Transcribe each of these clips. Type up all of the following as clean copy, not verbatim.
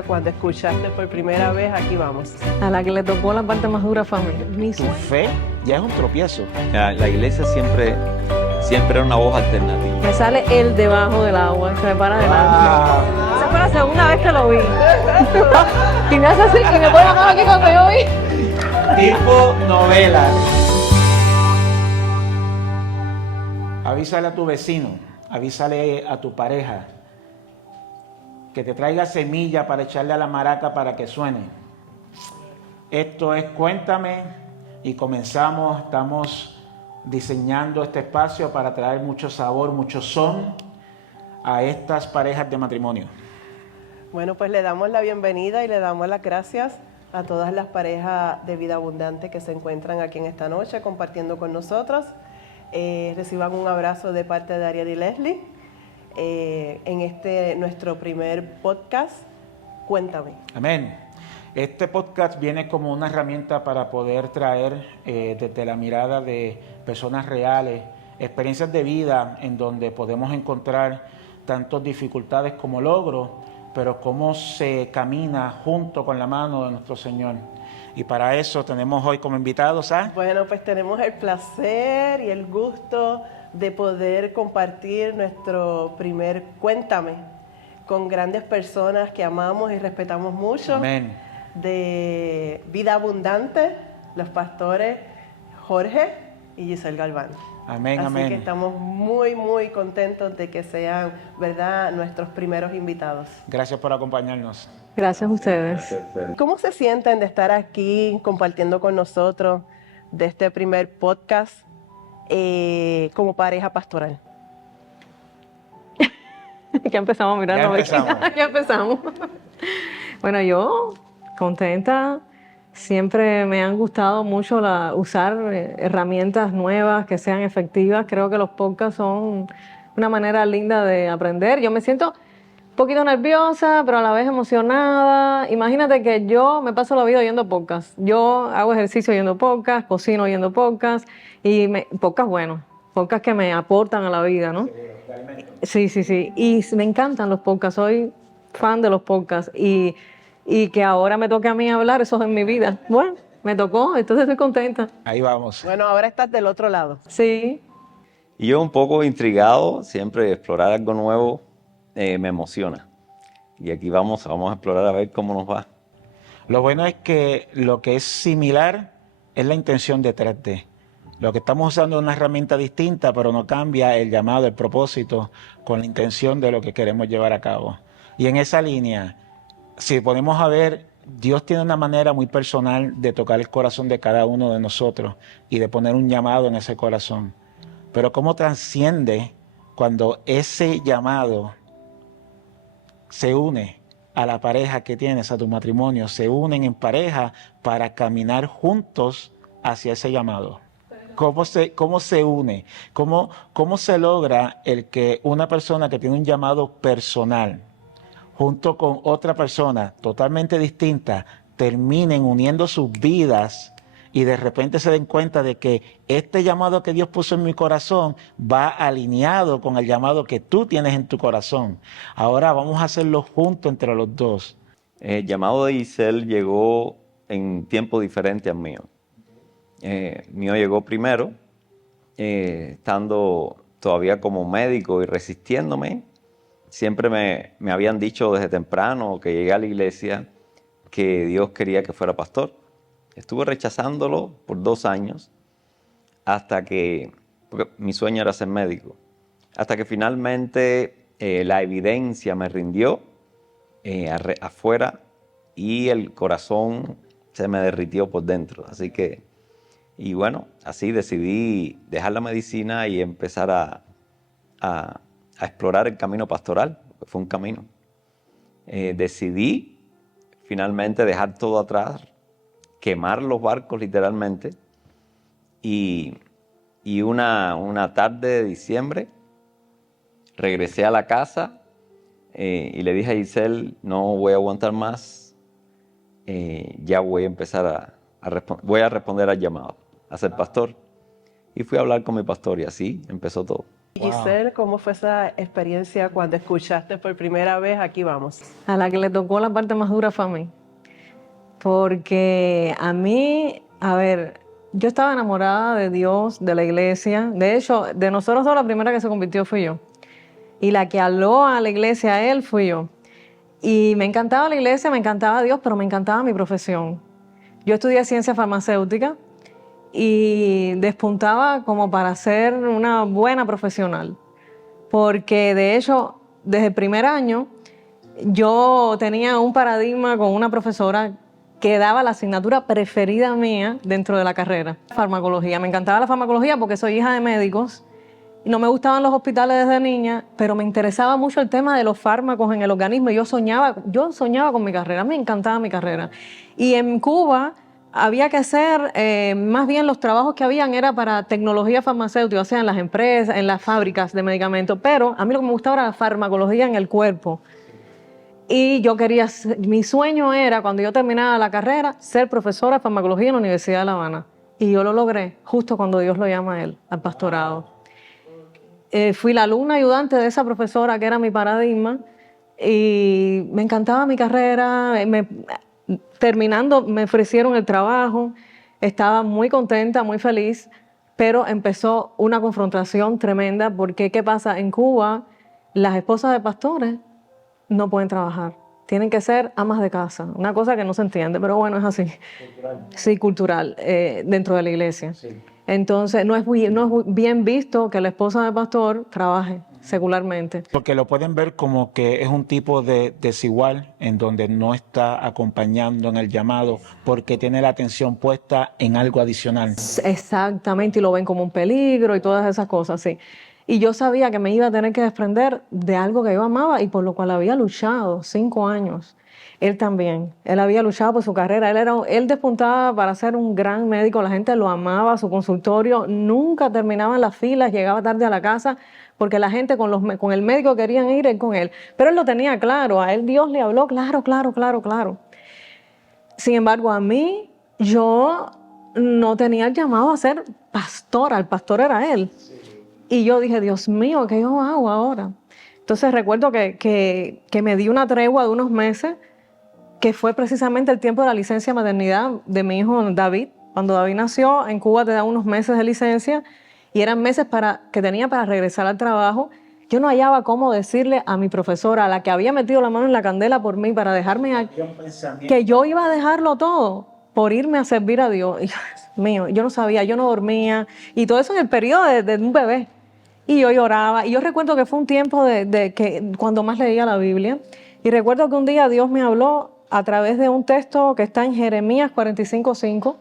Cuando escuchaste por primera vez, aquí vamos. A la que le tocó la parte más dura fue a mí. Mi Tu sueño. fe ya es un tropiezo. La iglesia siempre era una voz alternativa. Me sale él debajo del agua, se me para adelante. Esa fue la segunda vez que lo vi. Y me hace así, y me pone la mano aquí cuando yo vi. Tipo novela. Avísale a tu vecino, avísale a tu pareja que te traiga semilla para echarle a la maraca para que suene. Esto es Cuéntame y comenzamos, estamos diseñando este espacio para traer mucho sabor, mucho son a estas parejas de matrimonio. Bueno, pues le damos la bienvenida y le damos las gracias a todas las parejas de vida abundante que se encuentran aquí en esta noche compartiendo con nosotros. Reciban un abrazo de parte de Ariel y Leslie en nuestro primer podcast, Cuéntame. Amén. Este podcast viene como una herramienta para poder traer desde la mirada de personas reales, experiencias de vida en donde podemos encontrar tanto dificultades como logros, pero cómo se camina junto con la mano de nuestro Señor. Y para eso tenemos hoy como invitados a... Bueno, pues tenemos el placer y el gusto de poder compartir nuestro primer Cuéntame con grandes personas que amamos y respetamos mucho. Amén. De Vida Abundante, los pastores Jorge y Giselle Galván. Amén, Así amén. que estamos muy, muy contentos de que sean, ¿verdad?, nuestros primeros invitados. Gracias por acompañarnos. Gracias a ustedes. ¿Cómo se sienten de estar aquí compartiendo con nosotros de este primer podcast como pareja pastoral? Ya empezamos mirando. Ya empezamos. Ya empezamos. Bueno, yo contenta. Siempre me han gustado mucho usar herramientas nuevas que sean efectivas. Creo que los podcasts son una manera linda de aprender. Yo me siento un poquito nerviosa, pero a la vez emocionada. Imagínate que yo me paso la vida oyendo podcasts. Yo hago ejercicio oyendo podcasts, cocino oyendo podcasts y podcasts buenos, podcasts que me aportan a la vida, ¿no? Sí. Y me encantan los podcasts. Soy fan de los podcasts y que ahora me toque a mí hablar, eso es en mi vida. Bueno, me tocó, entonces estoy contenta. Ahí vamos. Bueno, ahora estás del otro lado. Sí. Y yo un poco intrigado, siempre explorar algo nuevo me emociona. Y aquí vamos a explorar a ver cómo nos va. Lo bueno es que lo que es similar es la intención detrás de. Lo que estamos usando es una herramienta distinta, pero no cambia el llamado, el propósito, con la intención de lo que queremos llevar a cabo. Y en esa línea, si ponemos a ver, Dios tiene una manera muy personal de tocar el corazón de cada uno de nosotros y de poner un llamado en ese corazón. Pero cómo trasciende cuando ese llamado se une a la pareja que tienes, a tu matrimonio, se unen en pareja para caminar juntos hacia ese llamado. ¿Cómo se une? ¿Cómo se logra el que una persona que tiene un llamado personal junto con otra persona totalmente distinta terminen uniendo sus vidas y de repente se den cuenta de que este llamado que Dios puso en mi corazón va alineado con el llamado que tú tienes en tu corazón? Ahora vamos a hacerlo juntos entre los dos. El llamado de Giselle llegó en tiempo diferente al mío. Mío llegó primero, estando todavía como médico y resistiéndome. Siempre me habían dicho desde temprano que llegué a la iglesia que Dios quería que fuera pastor. Estuve rechazándolo por 2 años porque mi sueño era ser médico, hasta que finalmente la evidencia me rindió afuera y el corazón se me derritió por dentro. Y bueno, así decidí dejar la medicina y empezar a explorar el camino pastoral, porque fue un camino. Decidí finalmente dejar todo atrás, quemar los barcos literalmente, y una tarde de diciembre regresé a la casa y le dije a Giselle, no voy a aguantar más, ya voy a empezar voy a responder al llamado, a ser pastor. Y fui a hablar con mi pastor y así empezó todo. Giselle, ¿cómo fue esa experiencia cuando escuchaste por primera vez Aquí Vamos? A la que le tocó la parte más dura fue a mí. Porque a mí, a ver, yo estaba enamorada de Dios, de la iglesia. De hecho, de nosotros dos la primera que se convirtió fui yo. Y la que habló a la iglesia a él fui yo. Y me encantaba la iglesia, me encantaba Dios, pero me encantaba mi profesión. Yo estudié ciencia farmacéutica y despuntaba como para ser una buena profesional. Porque de hecho, desde el primer año, yo tenía un paradigma con una profesora que daba la asignatura preferida mía dentro de la carrera, farmacología. Me encantaba la farmacología porque soy hija de médicos. No me gustaban los hospitales desde niña, pero me interesaba mucho el tema de los fármacos en el organismo. Y yo soñaba con mi carrera, me encantaba mi carrera. Y en Cuba había que hacer, más bien los trabajos que habían era para tecnología farmacéutica, o sea, en las empresas, en las fábricas de medicamentos. Pero a mí lo que me gustaba era la farmacología en el cuerpo. Y yo quería, mi sueño era, cuando yo terminara la carrera, ser profesora de farmacología en la Universidad de La Habana. Y yo lo logré justo cuando Dios lo llama a él, al pastorado. Fui la alumna ayudante de esa profesora que era mi paradigma y me encantaba mi carrera. Terminando me ofrecieron el trabajo, estaba muy contenta, muy feliz, pero empezó una confrontación tremenda porque ¿qué pasa? En Cuba las esposas de pastores no pueden trabajar, tienen que ser amas de casa, una cosa que no se entiende, pero bueno, es así. Cultural. Sí, cultural, dentro de la iglesia. Sí. Entonces, no es bien visto que la esposa de pastor trabaje secularmente. Porque lo pueden ver como que es un tipo de desigual en donde no está acompañando en el llamado porque tiene la atención puesta en algo adicional. Exactamente, y lo ven como un peligro y todas esas cosas, sí. Y yo sabía que me iba a tener que desprender de algo que yo amaba y por lo cual había luchado 5 años. Él también, él había luchado por su carrera, él despuntaba para ser un gran médico, la gente lo amaba, su consultorio, nunca terminaba en las filas, llegaba tarde a la casa, porque la gente con el médico querían ir con él. Pero él lo tenía claro, a él Dios le habló claro. Sin embargo, a mí, yo no tenía el llamado a ser pastora, el pastor era él. Y yo dije, Dios mío, ¿qué yo hago ahora? Entonces recuerdo que me di una tregua de unos meses, que fue precisamente el tiempo de la licencia de maternidad de mi hijo David. Cuando David nació, en Cuba te dan unos meses de licencia y eran meses que tenía para regresar al trabajo. Yo no hallaba cómo decirle a mi profesora, a la que había metido la mano en la candela por mí para dejarme aquí, que yo iba a dejarlo todo por irme a servir a Dios. Y, Dios mío, yo no sabía, yo no dormía. Y todo eso en el periodo de un bebé. Y yo lloraba. Y yo recuerdo que fue un tiempo que cuando más leía la Biblia. Y recuerdo que un día Dios me habló a través de un texto que está en Jeremías 45:5.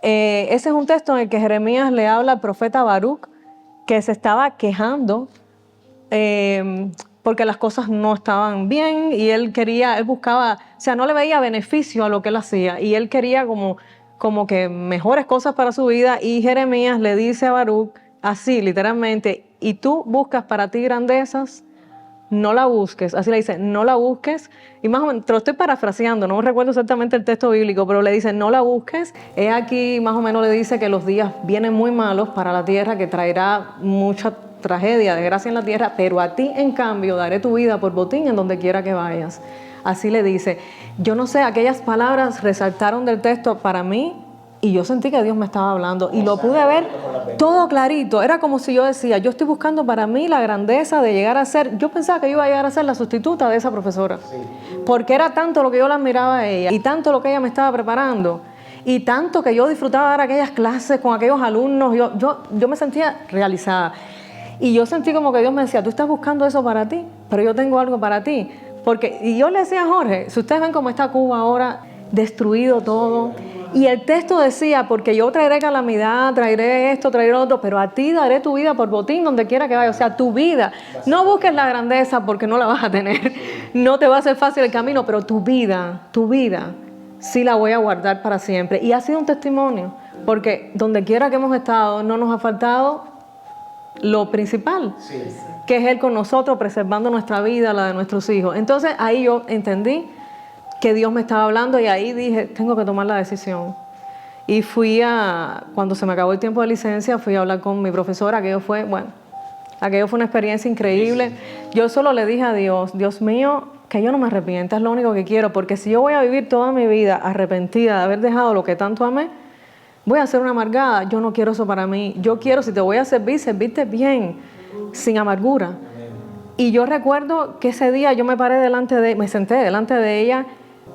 Ese es un texto en el que Jeremías le habla al profeta Baruch, que se estaba quejando porque las cosas no estaban bien y él buscaba, o sea, no le veía beneficio a lo que él hacía y él quería como que mejores cosas para su vida. Y Jeremías le dice a Baruch, así literalmente, y tú buscas para ti grandezas, no la busques, así le dice, no la busques, y más o menos, te lo estoy parafraseando, no recuerdo exactamente el texto bíblico, pero le dice, no la busques. He aquí, más o menos le dice que los días vienen muy malos para la tierra, que traerá mucha tragedia, desgracia en la tierra, pero a ti, en cambio, daré tu vida por botín en donde quiera que vayas. Así le dice. Yo no sé, aquellas palabras resaltaron del texto para mí, y yo sentí que Dios me estaba hablando y lo pude ver todo clarito. Era como si yo decía, yo estoy buscando para mí la grandeza de llegar a ser, yo pensaba que yo iba a llegar a ser la sustituta de esa profesora. Sí. Porque era tanto lo que yo la admiraba a ella y tanto lo que ella me estaba preparando y tanto que yo disfrutaba dar aquellas clases con aquellos alumnos. Yo me sentía realizada. Y yo sentí como que Dios me decía, tú estás buscando eso para ti, pero yo tengo algo para ti. Y yo le decía a Jorge, si ustedes ven cómo está Cuba ahora, destruido todo. Y el texto decía, porque yo traeré calamidad, traeré esto, traeré lo otro, pero a ti daré tu vida por botín donde quiera que vaya. O sea, tu vida. No busques la grandeza porque no la vas a tener. No te va a ser fácil el camino, pero tu vida, sí la voy a guardar para siempre. Y ha sido un testimonio, porque donde quiera que hemos estado, no nos ha faltado lo principal, que es Él con nosotros, preservando nuestra vida, la de nuestros hijos. Entonces ahí yo entendí que Dios me estaba hablando y ahí dije, tengo que tomar la decisión. Y cuando se me acabó el tiempo de licencia, fui a hablar con mi profesora, que yo fue, bueno, Aquello fue una experiencia increíble. Yo solo le dije a Dios, Dios mío, que yo no me arrepienta, es lo único que quiero, porque si yo voy a vivir toda mi vida arrepentida de haber dejado lo que tanto amé, voy a ser una amargada. Yo no quiero eso para mí. Yo quiero, si te voy a servir, servirte bien, sin amargura. Y yo recuerdo que ese día yo me senté delante de ella,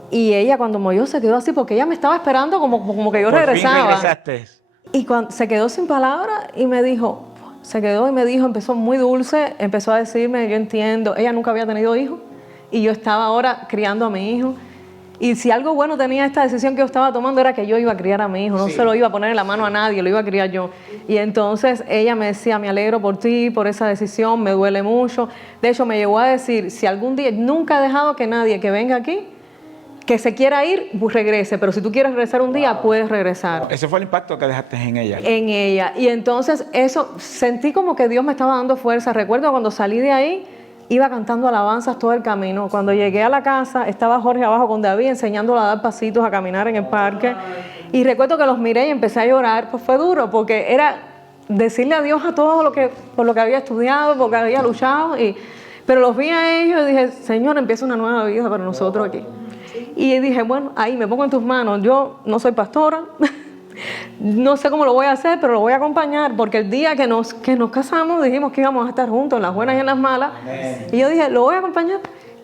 y ella cuando me oyó se quedó así, porque ella me estaba esperando como que yo regresaba. Por fin regresaste. Y cuando se quedó sin palabras y me dijo, empezó muy dulce, empezó a decirme, yo entiendo, ella nunca había tenido hijos y yo estaba ahora criando a mi hijo. Y si algo bueno tenía esta decisión que yo estaba tomando era que yo iba a criar a mi hijo, no se lo iba a poner en la mano a nadie, lo iba a criar yo. Y entonces ella me decía, me alegro por ti, por esa decisión, me duele mucho. De hecho, me llegó a decir, si algún día, nunca he dejado que nadie que venga aquí, que se quiera ir, pues regrese, pero si tú quieres regresar un día, puedes regresar. Ese fue el impacto que dejaste en ella. En ella. Y entonces eso, sentí como que Dios me estaba dando fuerza. Recuerdo cuando salí de ahí, iba cantando alabanzas todo el camino. Cuando llegué a la casa, estaba Jorge abajo con David enseñándole a dar pasitos, a caminar en el parque. Y recuerdo que los miré y empecé a llorar. Pues fue duro, porque era decirle adiós a todo por lo que había estudiado, porque había luchado. Pero los vi a ellos y dije, Señor, empieza una nueva vida para nosotros aquí. Y dije, bueno, ahí me pongo en tus manos. Yo no soy pastora, no sé cómo lo voy a hacer, pero lo voy a acompañar, porque el día que nos casamos dijimos que íbamos a estar juntos en las buenas y en las malas. Amén. Y yo dije, lo voy a acompañar,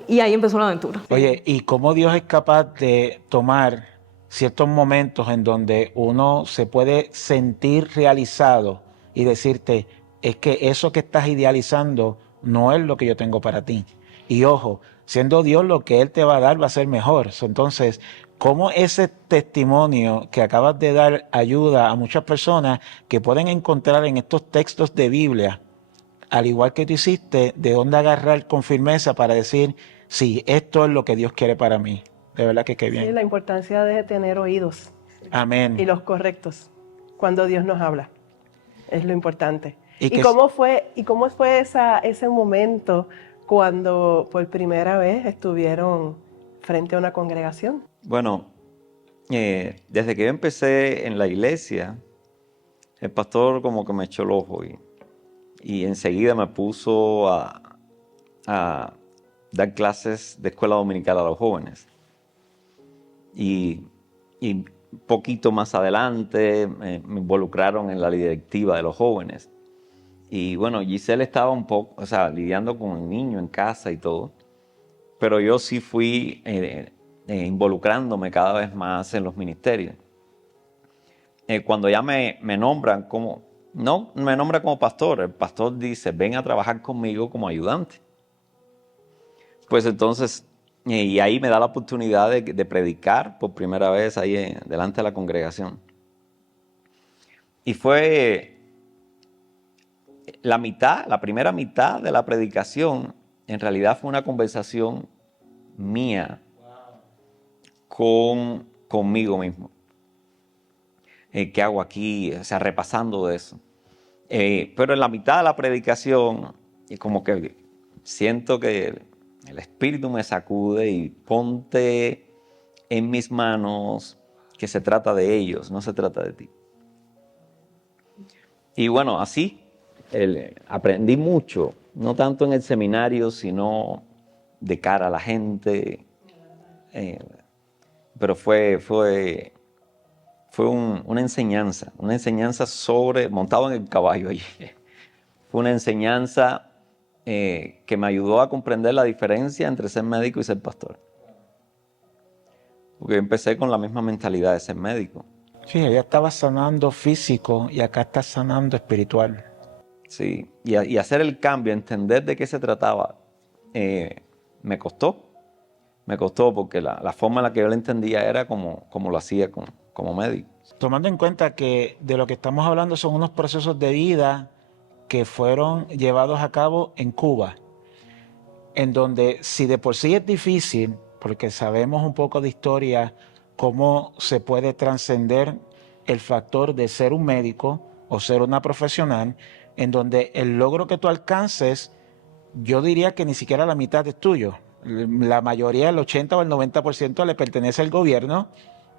y ahí empezó la aventura. Oye, ¿y cómo Dios es capaz de tomar ciertos momentos en donde uno se puede sentir realizado y decirte, es que eso que estás idealizando no es lo que yo tengo para ti? Y ojo, siendo Dios, lo que Él te va a dar va a ser mejor. Entonces, ¿cómo ese testimonio que acabas de dar ayuda a muchas personas que pueden encontrar en estos textos de Biblia, al igual que tú hiciste, de dónde agarrar con firmeza para decir, sí, esto es lo que Dios quiere para mí? De verdad que qué bien. Sí, la importancia de tener oídos. Amén. Y los correctos, cuando Dios nos habla. Es lo importante. ¿Y cómo fue ese momento cuando por primera vez estuvieron frente a una congregación? Bueno, desde que yo empecé en la iglesia, el pastor como que me echó el ojo y enseguida me puso a dar clases de escuela dominical a los jóvenes. Y poquito más adelante me involucraron en la directiva de los jóvenes. Y bueno, Giselle estaba un poco, lidiando con el niño en casa y todo. Pero yo sí fui involucrándome cada vez más en los ministerios. Cuando ya me nombran no me nombran como pastor, el pastor dice, ven a trabajar conmigo como ayudante. Pues entonces, y ahí me da la oportunidad de predicar por primera vez ahí delante de la congregación. Y fue la primera mitad de la predicación, en realidad fue una conversación mía conmigo mismo. ¿Qué hago aquí? Repasando de eso. Pero en la mitad de la predicación, como que siento que el Espíritu me sacude y ponte en mis manos que se trata de ellos, no se trata de ti. Y bueno, así aprendí mucho, no tanto en el seminario, sino de cara a la gente. Pero fue una enseñanza montado en el caballo allí. Fue una enseñanza que me ayudó a comprender la diferencia entre ser médico y ser pastor. Porque yo empecé con la misma mentalidad de ser médico. Sí, ella estaba sanando físico y acá está sanando espiritual. Sí, y hacer el cambio, entender de qué se trataba, me costó. Me costó porque la forma en la que yo lo entendía era como lo hacía como médico. Tomando en cuenta que de lo que estamos hablando son unos procesos de vida que fueron llevados a cabo en Cuba, en donde si de por sí es difícil, porque sabemos un poco de historia, cómo se puede trascender el factor de ser un médico o ser una profesional, en donde el logro que tú alcances, yo diría que ni siquiera la mitad es tuyo. La mayoría, el 80 o el 90% le pertenece al gobierno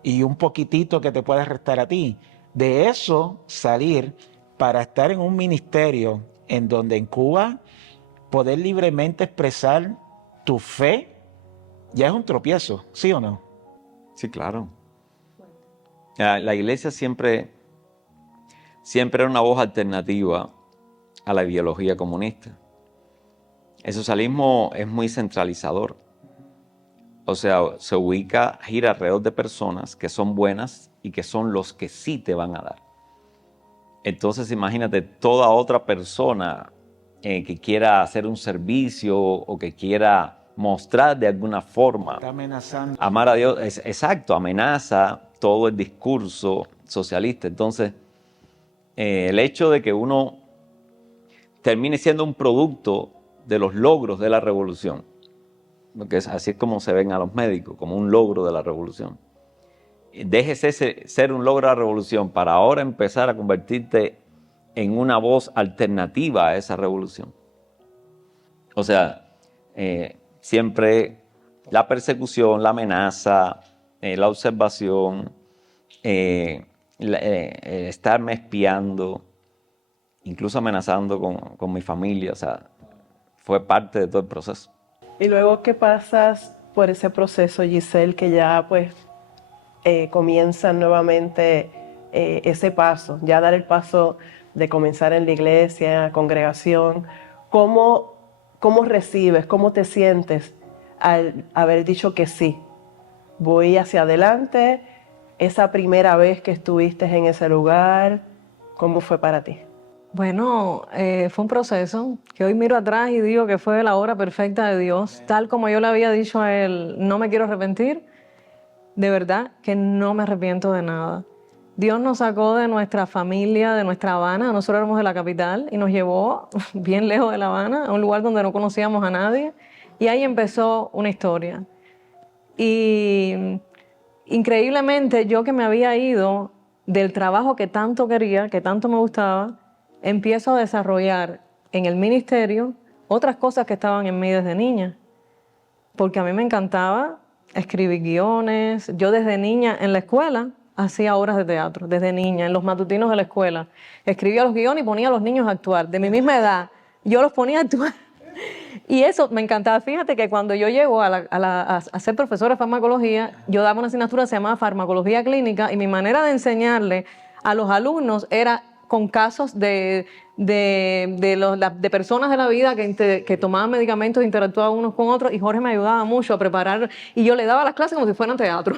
y un poquitito que te puede restar a ti. De eso salir para estar en un ministerio en donde en Cuba poder libremente expresar tu fe ya es un tropiezo, ¿sí o no? Sí, claro. La iglesia siempre era una voz alternativa a la ideología comunista. El socialismo es muy centralizador. O sea, gira alrededor de personas que son buenas y que son los que sí te van a dar. Entonces, imagínate toda otra persona que quiera hacer un servicio o que quiera mostrar de alguna forma. Está amenazando. Amar a Dios, exacto, amenaza todo el discurso socialista. Entonces, el hecho de que uno termine siendo un producto de los logros de la revolución, porque así es como se ven a los médicos, como un logro de la revolución. Déjese ser un logro de la revolución para ahora empezar a convertirte en una voz alternativa a esa revolución. O sea, siempre la persecución, la amenaza, la observación, estarme espiando, incluso amenazando con mi familia, o sea, fue parte de todo el proceso. Y luego que pasas por ese proceso, Giselle, que ya pues comienzan nuevamente ese paso, ya dar el paso de comenzar en la iglesia, congregación, ¿cómo recibes, cómo te sientes al haber dicho que sí? Voy hacia adelante, esa primera vez que estuviste en ese lugar, ¿cómo fue para ti? Bueno, fue un proceso que hoy miro atrás y digo que fue la hora perfecta de Dios. Tal como yo le había dicho a él, no me quiero arrepentir, de verdad que no me arrepiento de nada. Dios nos sacó de nuestra familia, de nuestra Habana, nosotros éramos de la capital, y nos llevó bien lejos de La Habana, a un lugar donde no conocíamos a nadie, y ahí empezó una historia. Y increíblemente, yo que me había ido del trabajo que tanto quería, que tanto me gustaba, empiezo a desarrollar en el ministerio otras cosas que estaban en mí desde niña. Porque a mí me encantaba escribir guiones. Yo desde niña en la escuela hacía obras de teatro, desde niña, en los matutinos de la escuela. Escribía los guiones y ponía a los niños a actuar. De mi misma edad, yo los ponía a actuar. Y eso me encantaba. Fíjate que cuando yo llego a ser profesora de farmacología, yo daba una asignatura que se llamaba farmacología clínica, y mi manera de enseñarle a los alumnos era con casos de personas de la vida que tomaban medicamentos, interactuaban unos con otros, y Jorge me ayudaba mucho a preparar, y yo le daba las clases como si fueran teatro.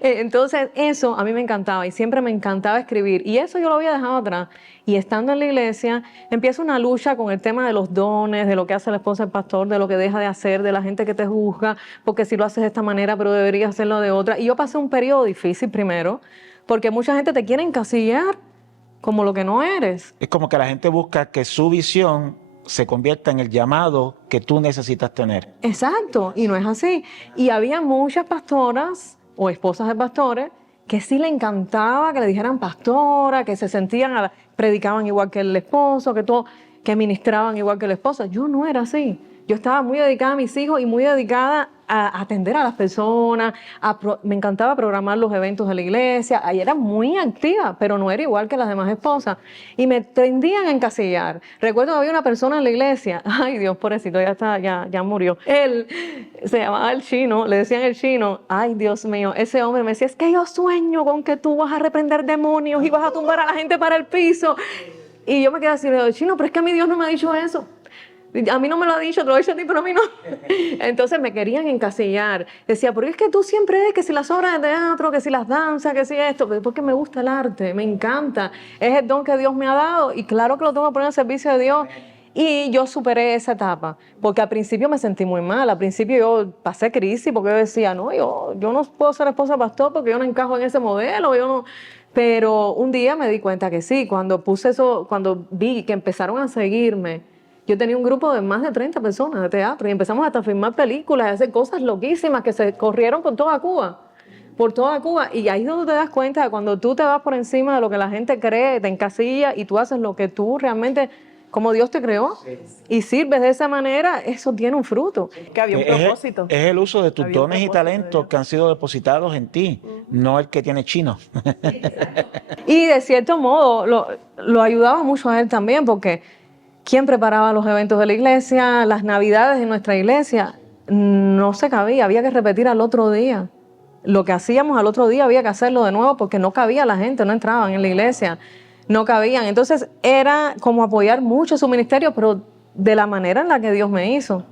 Entonces eso a mí me encantaba, y siempre me encantaba escribir, y eso yo lo había dejado atrás. Y estando en la iglesia, empieza una lucha con el tema de los dones, de lo que hace la esposa del pastor, de lo que deja de hacer, de la gente que te juzga, porque si lo haces de esta manera, pero deberías hacerlo de otra. Y yo pasé un periodo difícil primero, porque mucha gente te quiere encasillar como lo que no eres. Es como que la gente busca que su visión se convierta en el llamado que tú necesitas tener. Exacto, y no es así. Y había muchas pastoras o esposas de pastores que sí le encantaba que le dijeran pastora, que se sentían, predicaban igual que el esposo, que ministraban igual que la esposa. Yo no era así. Yo estaba muy dedicada a mis hijos y muy dedicada a atender a las personas. Me encantaba programar los eventos de la iglesia. Ahí era muy activa, pero no era igual que las demás esposas. Y me tendían a encasillar. Recuerdo que había una persona en la iglesia. Ay, Dios, pobrecito, ya murió. Él se llamaba el Chino, le decían el Chino. Ay, Dios mío, ese hombre me decía, es que yo sueño con que tú vas a reprender demonios y vas a tumbar a la gente para el piso. Y yo me quedé así, le digo, Chino, pero es que a mí Dios no me ha dicho eso. A mí no me lo ha dicho, te lo he dicho a ti, pero a mí no. Entonces me querían encasillar. Decía, pero es que tú siempre es que si las obras de teatro, que si las danzas, que si esto, porque me gusta el arte, me encanta. Es el don que Dios me ha dado, y claro que lo tengo que poner al servicio de Dios. Y yo superé esa etapa, porque al principio me sentí muy mal. Al principio yo pasé crisis, porque yo decía, no, yo no puedo ser esposa de pastor porque yo no encajo en ese modelo, yo no... Pero un día me di cuenta que sí, cuando cuando vi que empezaron a seguirme. Yo tenía un grupo de más de 30 personas de teatro, y empezamos hasta a filmar películas y a hacer cosas loquísimas que se corrieron por toda Cuba. Y ahí es donde te das cuenta de cuando tú te vas por encima de lo que la gente cree, te encasilla, y tú haces lo que tú realmente, como Dios te creó, y sirves de esa manera, eso tiene un fruto. Que había un propósito. Es el uso de tus Había un dones y propósito de talentos Dios. que han sido depositados en ti, no el que tiene Chino. Y de cierto modo lo ayudaba mucho a él también, porque ¿Quién preparaba los eventos de la iglesia? Las navidades en nuestra iglesia. No se cabía, había que repetir al otro día. Lo que hacíamos al otro día había que hacerlo de nuevo porque no cabía la gente, no entraban en la iglesia, no cabían. Entonces era como apoyar mucho su ministerio, pero de la manera en la que Dios me hizo.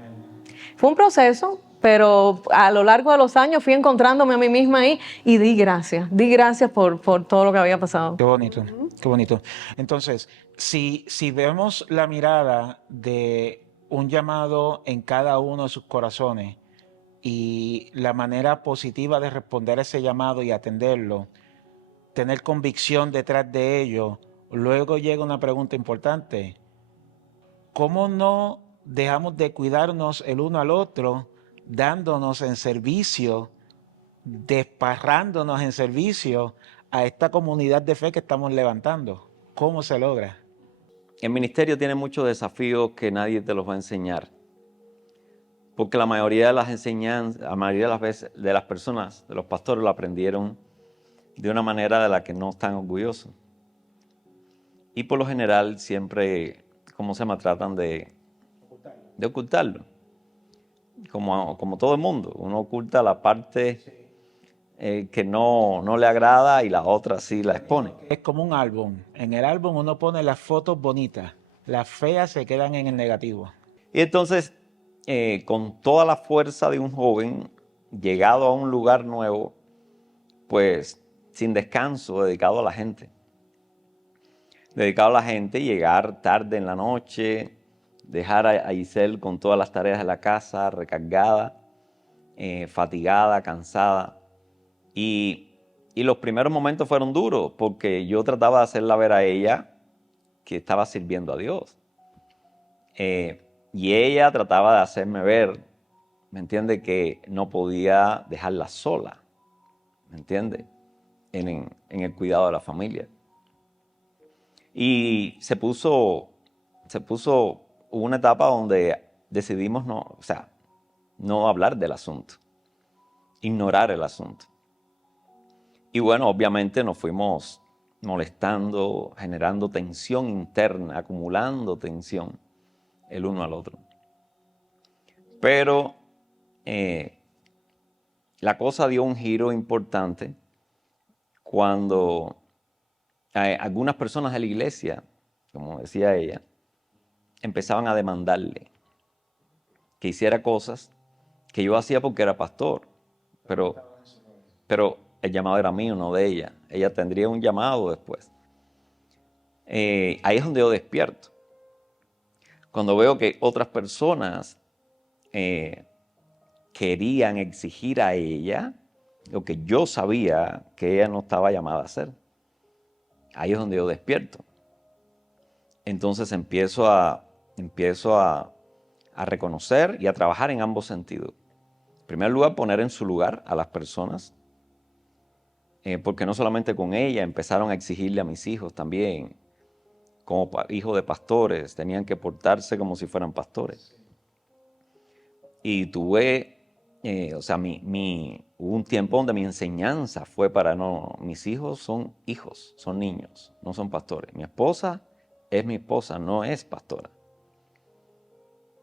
Fue un proceso, pero a lo largo de los años fui encontrándome a mí misma ahí y di gracias por todo lo que había pasado. Qué bonito, qué bonito. Entonces, si vemos la mirada de un llamado en cada uno de sus corazones y la manera positiva de responder a ese llamado y atenderlo, tener convicción detrás de ello, luego llega una pregunta importante. ¿Cómo no dejamos de cuidarnos el uno al otro, dándonos en servicio, desparrándonos en servicio a esta comunidad de fe que estamos levantando? ¿Cómo se logra? El ministerio tiene muchos desafíos que nadie te los va a enseñar. Porque la mayoría de las enseñanzas, la mayoría de las veces de las personas, de los pastores, lo aprendieron de una manera de la que no están orgullosos. Y por lo general siempre, tratan de ocultarlo. Como todo el mundo, uno oculta la parte que no le agrada y la otra sí la expone. Es como un álbum. En el álbum uno pone las fotos bonitas, las feas se quedan en el negativo. Y entonces, con toda la fuerza de un joven, llegado a un lugar nuevo, pues sin descanso, dedicado a la gente. Llegar tarde en la noche, dejar a Giselle con todas las tareas de la casa, recargada, fatigada, cansada. Y los primeros momentos fueron duros, porque yo trataba de hacerla ver a ella que estaba sirviendo a Dios. Y ella trataba de hacerme ver, ¿me entiende?, que no podía dejarla sola, ¿me entiende?, en el cuidado de la familia. Y hubo una etapa donde decidimos no hablar del asunto, ignorar el asunto. Y bueno, obviamente nos fuimos molestando, generando tensión interna, acumulando tensión el uno al otro. Pero la cosa dio un giro importante cuando algunas personas de la iglesia, como decía ella, empezaban a demandarle que hiciera cosas que yo hacía porque era pastor, pero el llamado era mío, no de ella. Ella tendría un llamado después. Ahí es donde yo despierto. Cuando veo que otras personas querían exigir a ella lo que yo sabía que ella no estaba llamada a hacer. Ahí es donde yo despierto. Entonces empiezo a reconocer y a trabajar en ambos sentidos. En primer lugar, poner en su lugar a las personas, porque no solamente con ella, empezaron a exigirle a mis hijos también, como hijos de pastores, tenían que portarse como si fueran pastores. Y tuve, hubo un tiempo donde mi enseñanza fue mis hijos, son niños, no son pastores. Mi esposa es mi esposa, no es pastora.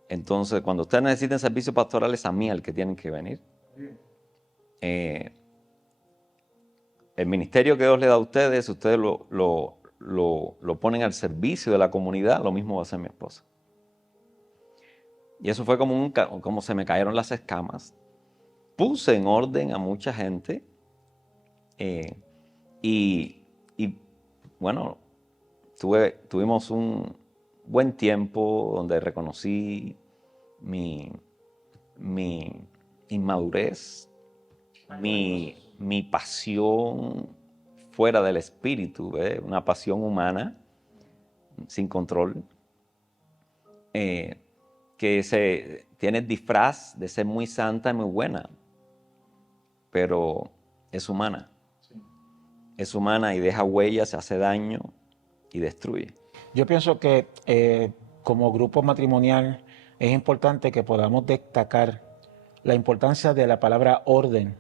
Entonces, cuando ustedes necesiten servicios pastorales, a mí al que tienen que venir. El ministerio que Dios le da a ustedes lo ponen al servicio de la comunidad, lo mismo va a hacer mi esposa. Y eso fue como se me cayeron las escamas. Puse en orden a mucha gente y bueno, tuvimos un buen tiempo donde reconocí mi inmadurez, mi pasión fuera del espíritu, una pasión humana sin control, que tiene el disfraz de ser muy santa y muy buena, pero es humana. Es humana y deja huellas, hace daño y destruye. Yo pienso que como grupo matrimonial es importante que podamos destacar la importancia de la palabra orden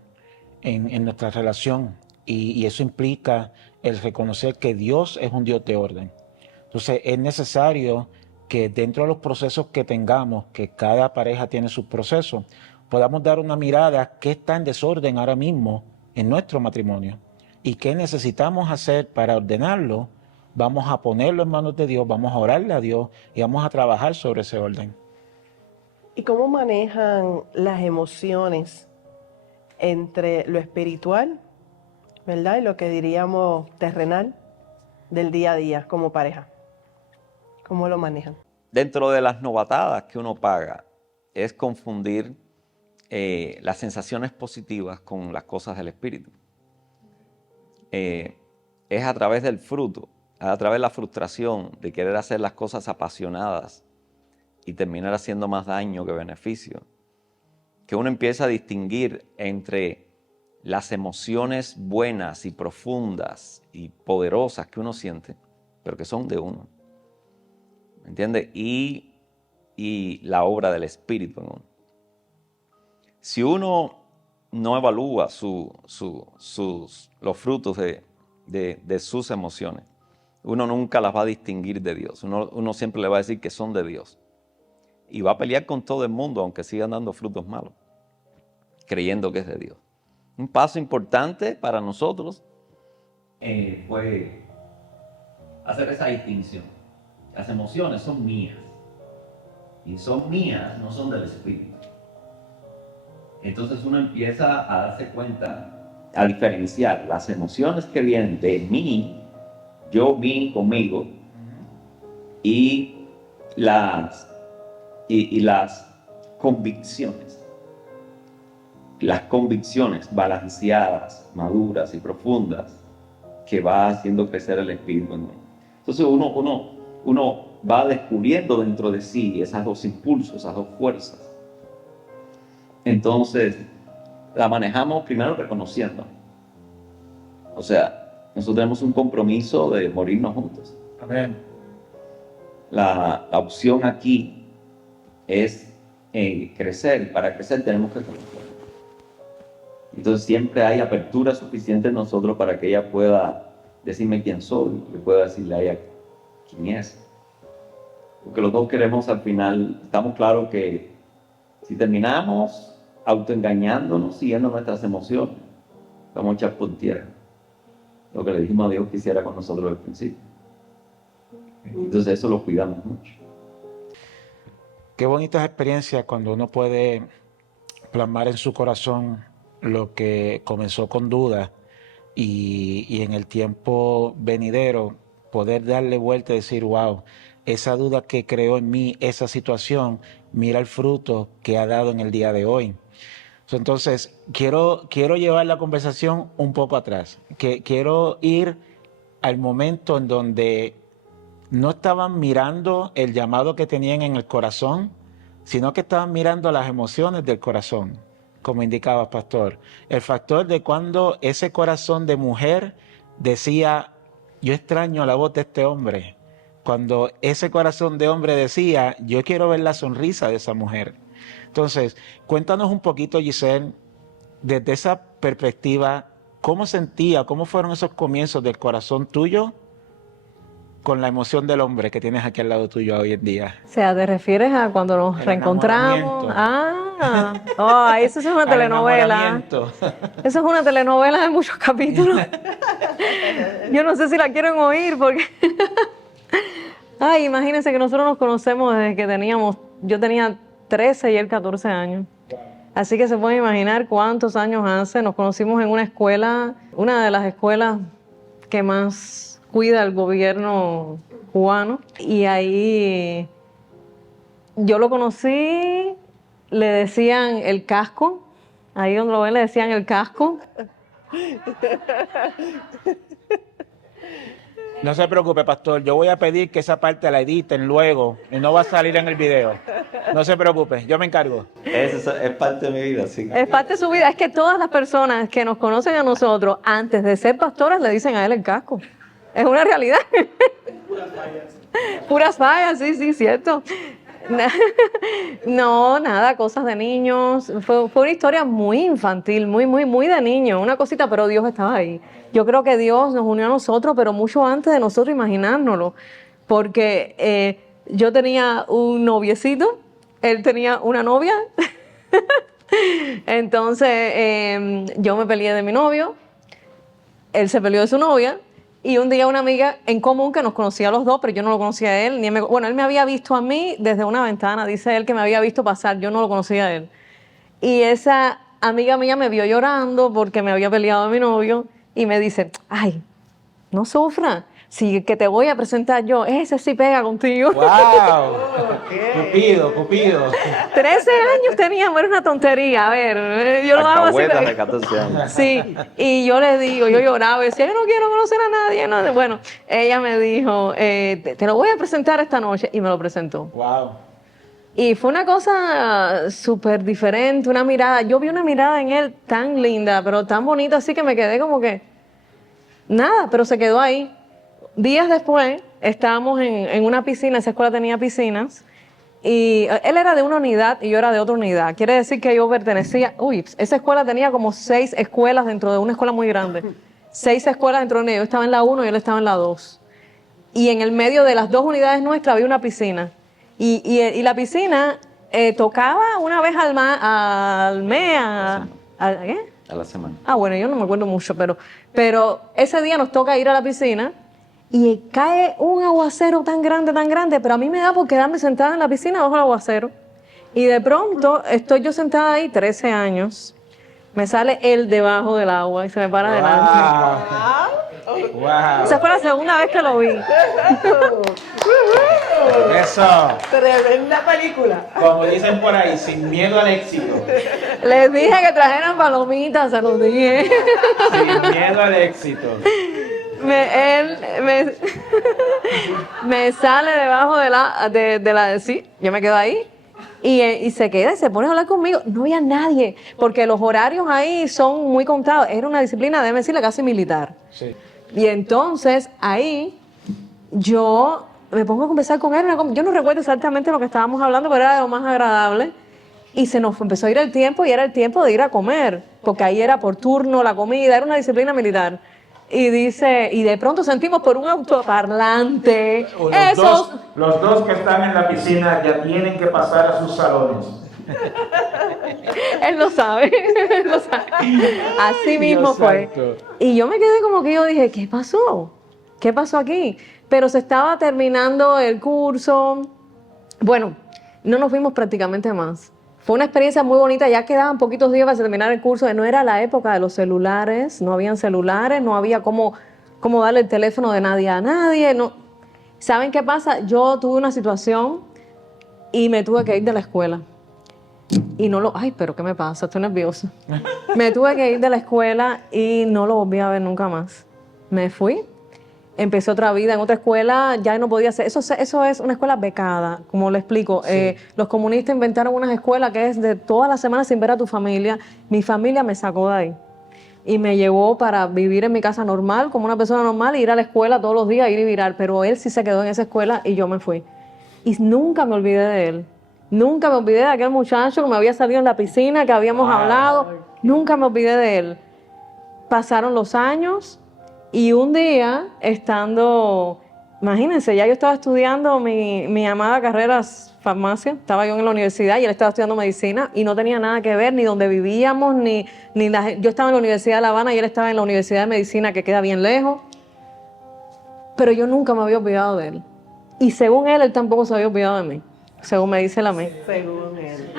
en nuestra relación y eso implica el reconocer que Dios es un Dios de orden. Entonces es necesario que dentro de los procesos que tengamos, que cada pareja tiene sus procesos, podamos dar una mirada a qué está en desorden ahora mismo en nuestro matrimonio y qué necesitamos hacer para ordenarlo. Vamos a ponerlo en manos de Dios, vamos a orarle a Dios y vamos a trabajar sobre ese orden. ¿Y cómo manejan las emociones entre lo espiritual, ¿verdad? Y lo que diríamos terrenal del día a día como pareja? ¿Cómo lo manejan? Dentro de las novatadas que uno paga es confundir las sensaciones positivas con las cosas del espíritu. Es a través del fruto, a través de la frustración de querer hacer las cosas apasionadas y terminar haciendo más daño que beneficio, que uno empieza a distinguir entre las emociones buenas y profundas y poderosas que uno siente, pero que son de uno, ¿me entiende? Y la obra del Espíritu en uno. Si uno no evalúa los frutos de sus emociones, uno nunca las va a distinguir de Dios. Uno siempre le va a decir que son de Dios. Y va a pelear con todo el mundo, aunque sigan dando frutos malos, creyendo que es de Dios. Un paso importante para nosotros fue hacer esa distinción. Las emociones son mías. Y son mías, no son del Espíritu. Entonces uno empieza a darse cuenta, a diferenciar las emociones que vienen de mí, mí, conmigo, y las convicciones. Las convicciones balanceadas, maduras y profundas que va haciendo crecer el espíritu en uno. Entonces uno va descubriendo dentro de sí esos dos impulsos, esas dos fuerzas. Entonces la manejamos primero reconociendo. O sea, nosotros tenemos un compromiso de morirnos juntos. Amén. La opción aquí es crecer. Para crecer tenemos que conocer. Entonces siempre hay apertura suficiente en nosotros para que ella pueda decirme quién soy, yo pueda decirle a ella quién es. Porque los dos queremos al final, estamos claros que si terminamos autoengañándonos, siguiendo nuestras emociones, vamos a echar por tierra lo que le dijimos a Dios que hiciera con nosotros al principio. Entonces eso lo cuidamos mucho. Qué bonitas experiencias cuando uno puede plasmar en su corazón lo que comenzó con dudas y en el tiempo venidero poder darle vuelta y decir, wow, esa duda que creó en mí esa situación, mira el fruto que ha dado en el día de hoy. Entonces, quiero llevar la conversación un poco atrás, quiero ir al momento en donde no estaban mirando el llamado que tenían en el corazón, sino que estaban mirando las emociones del corazón, como indicaba pastor. El factor de cuando ese corazón de mujer decía, yo extraño la voz de este hombre. Cuando ese corazón de hombre decía, yo quiero ver la sonrisa de esa mujer. Entonces, cuéntanos un poquito, Giselle, desde esa perspectiva, ¿cómo fueron esos comienzos del corazón tuyo con la emoción del hombre que tienes aquí al lado tuyo hoy en día? O sea, ¿te refieres a cuando nos reencontramos? Eso es una telenovela. Eso es una telenovela de muchos capítulos. Yo no sé si la quieren oír porque... imagínense que nosotros nos conocemos desde que yo tenía 13 y él 14 años. Así que se pueden imaginar cuántos años hace. Nos conocimos en una escuela, una de las escuelas que más cuida el gobierno cubano. Y ahí yo lo conocí, le decían el casco. Ahí donde lo ven le decían el casco. No se preocupe, pastor, yo voy a pedir que esa parte la editen luego y no va a salir en el video. No se preocupe, yo me encargo. Es parte de mi vida, sí. Es parte de su vida. Es que todas las personas que nos conocen a nosotros, antes de ser pastores, le dicen a él el casco. Es una realidad. Puras fallas. Puras fallas, sí, cierto. No, nada, cosas de niños. Fue una historia muy infantil, muy de niño, una cosita, pero Dios estaba ahí. Yo creo que Dios nos unió a nosotros, pero mucho antes de nosotros imaginárnoslo, porque yo tenía un noviecito, él tenía una novia. Entonces yo me peleé de mi novio, él se peleó de su novia y un día una amiga en común que nos conocía a los dos, pero yo no lo conocía a él, bueno, él me había visto a mí desde una ventana, dice él que me había visto pasar, yo no lo conocía a él. Y esa amiga mía me vio llorando porque me había peleado de mi novio y me dice, ay, no sufra, sí, que te voy a presentar yo, ese sí pega contigo. ¡Wow! Cupido. 13 años teníamos, era una tontería, a ver, yo lo hago así. Alcahuetas de 14 años. Sí, y yo le digo, yo lloraba y decía, yo no quiero conocer a nadie. No. Bueno, ella me dijo, te lo voy a presentar esta noche y me lo presentó. ¡Wow! Y fue una cosa súper diferente, una mirada, yo vi una mirada en él tan linda, pero tan bonita así que me quedé como que, nada, pero se quedó ahí. Días después estábamos en una piscina, esa escuela tenía piscinas, y él era de una unidad y yo era de otra unidad. Quiere decir que yo pertenecía, esa escuela tenía como 6 escuelas dentro de una escuela muy grande. 6 escuelas dentro de ella, yo estaba en la 1 y él estaba en la 2. Y en el medio de las 2 unidades nuestras había una piscina. Y la piscina tocaba una vez al mes, ¿qué? A la semana. Bueno, yo no me acuerdo mucho, pero ese día nos toca ir a la piscina y cae un aguacero tan grande, pero a mí me da por quedarme sentada en la piscina bajo el aguacero. Y de pronto estoy yo sentada ahí, 13 años, me sale él debajo del agua y se me para adelante. ¡Wow! Esa fue la segunda vez que lo vi. Eso. Tremenda película. Como dicen por ahí, sin miedo al éxito. Les dije que trajeran palomitas, se los dije. Sin miedo al éxito. Él me sale debajo sí, yo me quedo ahí y se queda y se pone a hablar conmigo. No había nadie, porque los horarios ahí son muy contados. Era una disciplina, déjeme decirle, casi militar. Sí. Y entonces ahí yo me pongo a conversar con él. Yo no recuerdo exactamente lo que estábamos hablando, pero era de lo más agradable. Y se nos empezó a ir el tiempo y era el tiempo de ir a comer, porque ahí era por turno la comida, era una disciplina militar. Y dice, y de pronto sentimos por un autoparlante, Los dos que están en la piscina ya tienen que pasar a sus salones. Él lo sabe, él lo sabe. Así mismo Dios fue. santo. Y yo me quedé como que yo dije, ¿qué pasó? ¿Qué pasó aquí? Pero se estaba terminando el curso. Bueno, no nos vimos prácticamente más. Fue una experiencia muy bonita, ya quedaban poquitos días para terminar el curso. No era la época de los celulares, no habían celulares, no había cómo darle el teléfono de nadie a nadie. No. ¿Saben qué pasa? Yo tuve una situación y me tuve que ir de la escuela. Y pero ¿qué me pasa? Estoy nerviosa. Me tuve que ir de la escuela y no lo volví a ver nunca más. Me fui. Empecé otra vida en otra escuela, ya no podía hacer. Eso es una escuela becada, como le explico. Sí. Los comunistas inventaron unas escuelas que es de todas las semanas sin ver a tu familia. Mi familia me sacó de ahí y me llevó para vivir en mi casa normal, como una persona normal, e ir a la escuela todos los días, ir y virar. Pero él sí se quedó en esa escuela y yo me fui. Y nunca me olvidé de él. Nunca me olvidé de aquel muchacho que me había salido en la piscina, que habíamos hablado. Nunca me olvidé de él. Pasaron los años. Y un día, imagínense, ya yo estaba estudiando mi amada carrera farmacia, estaba yo en la universidad y él estaba estudiando medicina y no tenía nada que ver ni donde vivíamos, yo estaba en la Universidad de La Habana y él estaba en la Universidad de Medicina que queda bien lejos, pero yo nunca me había olvidado de él. Y según él tampoco se había olvidado de mí, según me dice él a mí. Según él.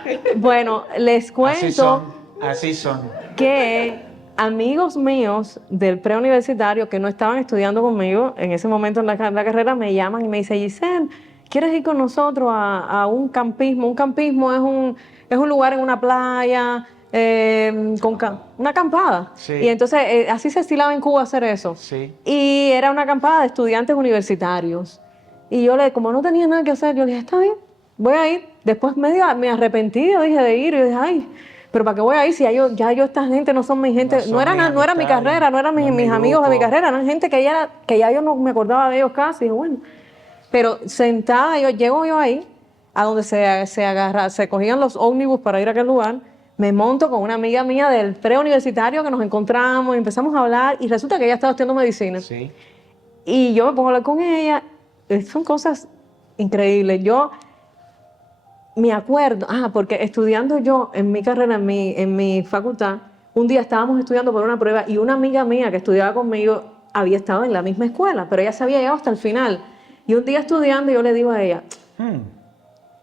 Okay. Bueno, les cuento Así son. que amigos míos del preuniversitario que no estaban estudiando conmigo en ese momento en la carrera me llaman y me dicen, Giselle, ¿quieres ir con nosotros a un campismo? Un campismo es un lugar en una playa, con una acampada. Sí. Y entonces así se estilaba en Cuba hacer eso. Sí. Y era una acampada de estudiantes universitarios. Y yo como no tenía nada que hacer, yo le dije, está bien, voy a ir. Después me arrepentí, yo dije de ir, y yo dije, ay, pero ¿para qué voy a ir si ya yo esta gente no son mi gente? No era mi carrera, no eran mis amigos de mi carrera, eran gente que ya yo no me acordaba de ellos casi. Y bueno, pero sentada, llego yo ahí, a donde se cogían los ómnibus para ir a aquel lugar, me monto con una amiga mía del preuniversitario que nos encontramos y empezamos a hablar y resulta que ella estaba estudiando medicina. Sí. Y yo me pongo a hablar con ella son cosas increíbles. Yo me acuerdo, porque estudiando yo en mi carrera, en mi facultad, un día estábamos estudiando por una prueba y una amiga mía que estudiaba conmigo había estado en la misma escuela, pero ella se había llegado hasta el final. Y un día estudiando yo le digo a ella,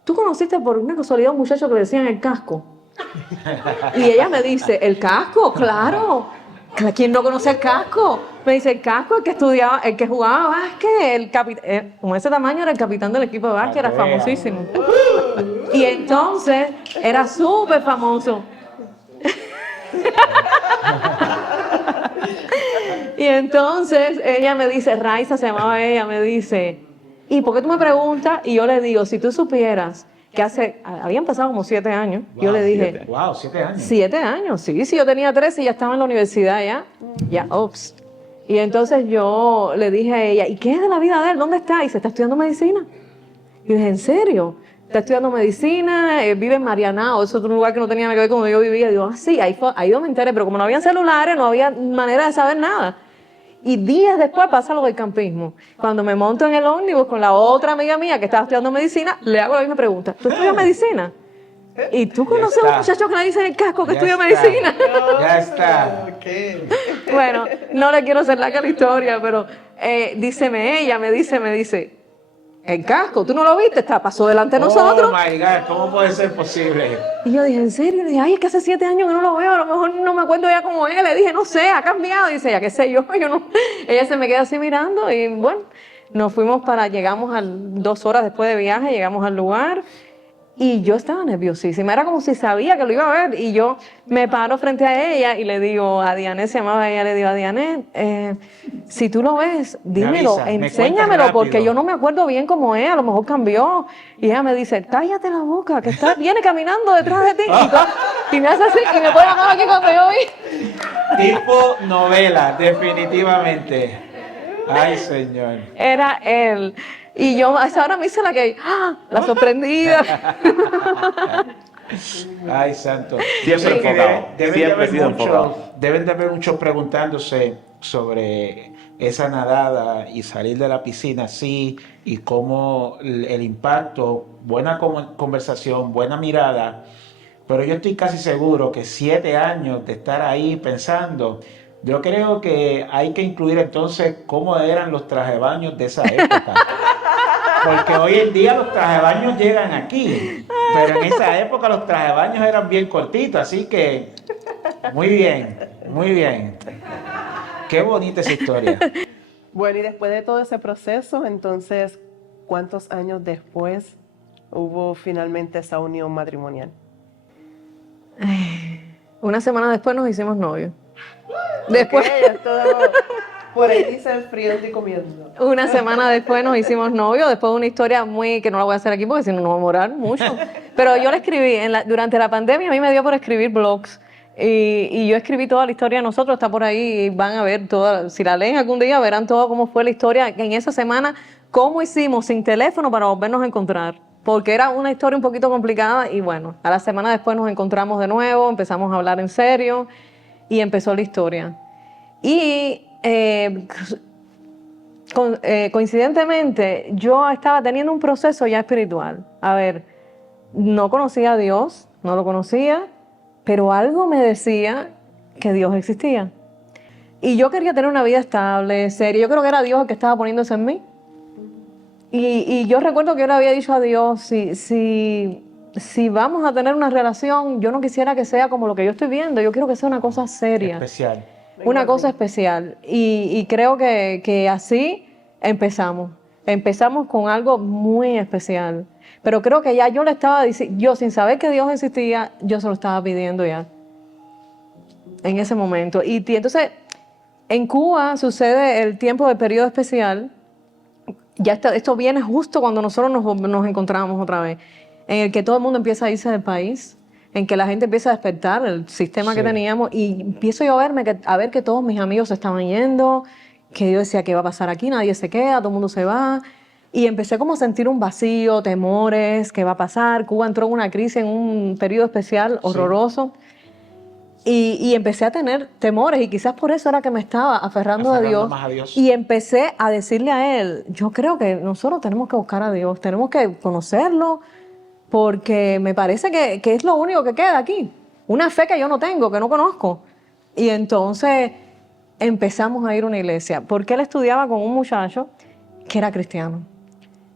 ¿tú conociste por una casualidad a un muchacho que le decían el casco? Y ella me dice, ¿el casco? Claro. ¿Quién no conoce el casco? Me dice, el casco, el que estudiaba, el que jugaba básquet, como ese tamaño era el capitán del equipo de básquet, era famosísimo. Y entonces era súper famoso. Y entonces ella me dice, Raiza se llamaba ella, me dice, ¿y por qué tú me preguntas? Y yo le digo, si tú supieras que habían pasado como 7 años, yo le dije, 7 años. 7 años, sí, yo tenía 13 y ya estaba en la universidad ups. Y entonces yo le dije a ella, ¿y qué es de la vida de él? ¿Dónde está? Y se está estudiando medicina. Y yo dije, ¿en serio? Está estudiando medicina, vive en Marianao, eso es otro lugar que no tenía nada que ver con donde yo vivía. Y digo, sí, ahí yo me enteré, pero como no había celulares, no había manera de saber nada. Y días después pasa lo del campismo. Cuando me monto en el ómnibus con la otra amiga mía que estaba estudiando medicina, le hago la misma pregunta. ¿Tú estudias medicina? ¿Y tú conoces a un muchacho que le dice en el casco que estudia medicina? Ya está. Bueno, no le quiero hacer larga la historia, pero ella me dice, el casco, ¿tú no lo viste? Pasó delante de nosotros. Oh my God, ¿cómo puede ser posible? Y yo dije, ¿en serio? Le dije, ay, es que hace 7 años que no lo veo, a lo mejor no me acuerdo ya cómo es. Le dije, no sé, ha cambiado. Y dice, ya qué sé yo no. Ella se me queda así mirando y bueno, llegamos 2 horas después de viaje, llegamos al lugar. Y yo estaba nerviosísima, era como si sabía que lo iba a ver. Y yo me paro frente a ella y le digo a Dianet, se llamaba ella, le digo a Dianet, si tú lo ves, dímelo, enséñamelo, porque yo no me acuerdo bien cómo es, a lo mejor cambió. Y ella me dice, cállate la boca, que viene caminando detrás de ti. Y me hace así, y me pone la mano aquí cuando yo vi. Tipo novela, definitivamente. Ay, Señor. Era él. Y yo a esa hora me hice la sorprendida. Ay, santo. Siempre enfocado. Siempre he sido enfocado. Deben de haber muchos preguntándose sobre esa nadada y salir de la piscina así y cómo el impacto, buena conversación, buena mirada. Pero yo estoy casi seguro que 7 años de estar ahí pensando, yo creo que hay que incluir entonces cómo eran los trajes de baño de esa época. Porque hoy en día los trajes de baño llegan aquí, pero en esa época los trajes de baño eran bien cortitos, así que muy bien, muy bien. Qué bonita esa historia. Bueno, y después de todo ese proceso, entonces, ¿cuántos años después hubo finalmente esa unión matrimonial? Una semana después nos hicimos novios. Después... Okay, por ahí dice friendo y comiendo. Una semana después nos hicimos novios, después de una historia que no la voy a hacer aquí porque si no nos va a demorar mucho. Pero yo la escribí, durante la pandemia a mí me dio por escribir blogs y yo escribí toda la historia de nosotros, está por ahí y van a ver toda, si la leen algún día verán todo cómo fue la historia en esa semana, cómo hicimos sin teléfono para volvernos a encontrar. Porque era una historia un poquito complicada y bueno, a la semana después nos encontramos de nuevo, empezamos a hablar en serio y empezó la historia. Y coincidentemente, yo estaba teniendo un proceso ya espiritual. A ver, no conocía a Dios, no lo conocía, pero algo me decía que Dios existía. Y yo quería tener una vida estable, seria. Yo creo que era Dios el que estaba poniéndose en mí. Y yo recuerdo que yo le había dicho a Dios, si vamos a tener una relación, yo no quisiera que sea como lo que yo estoy viendo, yo quiero que sea una cosa seria. Especial. Una cosa especial. Y creo que así empezamos. Empezamos con algo muy especial. Pero creo que ya yo le estaba diciendo, yo sin saber que Dios existía, yo se lo estaba pidiendo ya. En ese momento. Y entonces, en Cuba sucede el tiempo del periodo especial. Ya esto viene justo cuando nosotros nos encontramos otra vez. En el que todo el mundo empieza a irse del país. En que la gente empieza a despertar el sistema que teníamos y empiezo yo a ver que todos mis amigos se estaban yendo, que yo decía, ¿qué va a pasar aquí? Nadie se queda, todo el mundo se va. Y empecé como a sentir un vacío, temores, ¿qué va a pasar? Cuba entró en una crisis, en un periodo especial horroroso. Y empecé a tener temores y quizás por eso era que me estaba aferrando Más a Dios. y empecé a decirle a él, yo creo que nosotros tenemos que buscar a Dios, tenemos que conocerlo porque me parece que es lo único que queda aquí, una fe que yo no tengo, que no conozco. Y entonces empezamos a ir a una iglesia porque él estudiaba con un muchacho que era cristiano,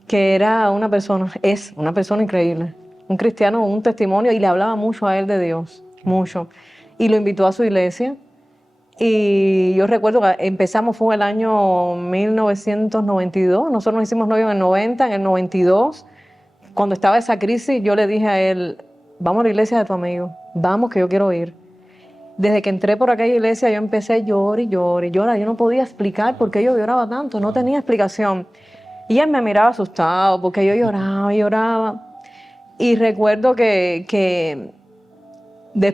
que era es una persona increíble, un cristiano, un testimonio, y le hablaba mucho a él de Dios, mucho. Y lo invitó a su iglesia. Y yo recuerdo que empezamos, fue el año 1992, nosotros nos hicimos novios en el 90, en el 92, cuando estaba esa crisis, yo le dije a él, vamos a la iglesia de tu amigo, vamos que yo quiero ir. Desde que entré por aquella iglesia yo empecé a llorar y llorar y llorar, yo no podía explicar por qué yo lloraba tanto, no tenía explicación. Y él me miraba asustado porque yo lloraba y lloraba. Y recuerdo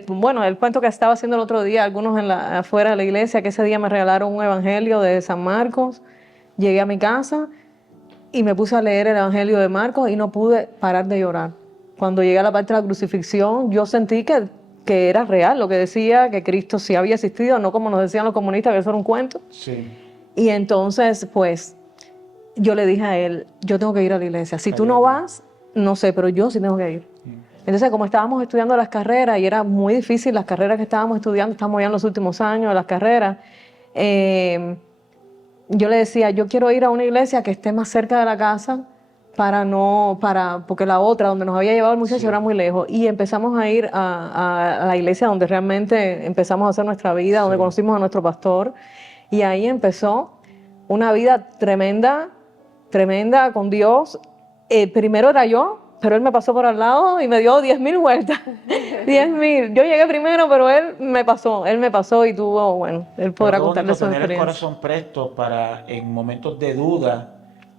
bueno, el cuento que estaba haciendo el otro día, algunos afuera de la iglesia, que ese día me regalaron un evangelio de San Marcos. Llegué a mi casa y me puse a leer el evangelio de Marcos y no pude parar de llorar. Cuando llegué a la parte de la crucifixión, yo sentí que era real lo que decía, que Cristo sí había existido, no como nos decían los comunistas, que eso era un cuento. Sí. Y entonces, pues, yo le dije a él, yo tengo que ir a la iglesia. Si tú no vas, no sé, pero yo sí tengo que ir. Entonces, como estábamos estudiando las carreras y era muy difícil las carreras que estábamos estudiando, estamos ya en los últimos años de las carreras, yo le decía, yo quiero ir a una iglesia que esté más cerca de la casa porque la otra donde nos había llevado el muchacho era muy lejos. Y empezamos a ir a la iglesia donde realmente empezamos a hacer nuestra vida, donde conocimos a nuestro pastor. Y ahí empezó una vida tremenda, tremenda con Dios. Primero era yo, pero él me pasó por al lado y me dio 10.000 vueltas. 10.000. Yo llegué primero, pero él me pasó y tuvo, bueno, él podrá contarle su tener el experiencia. corazón presto para en momentos de duda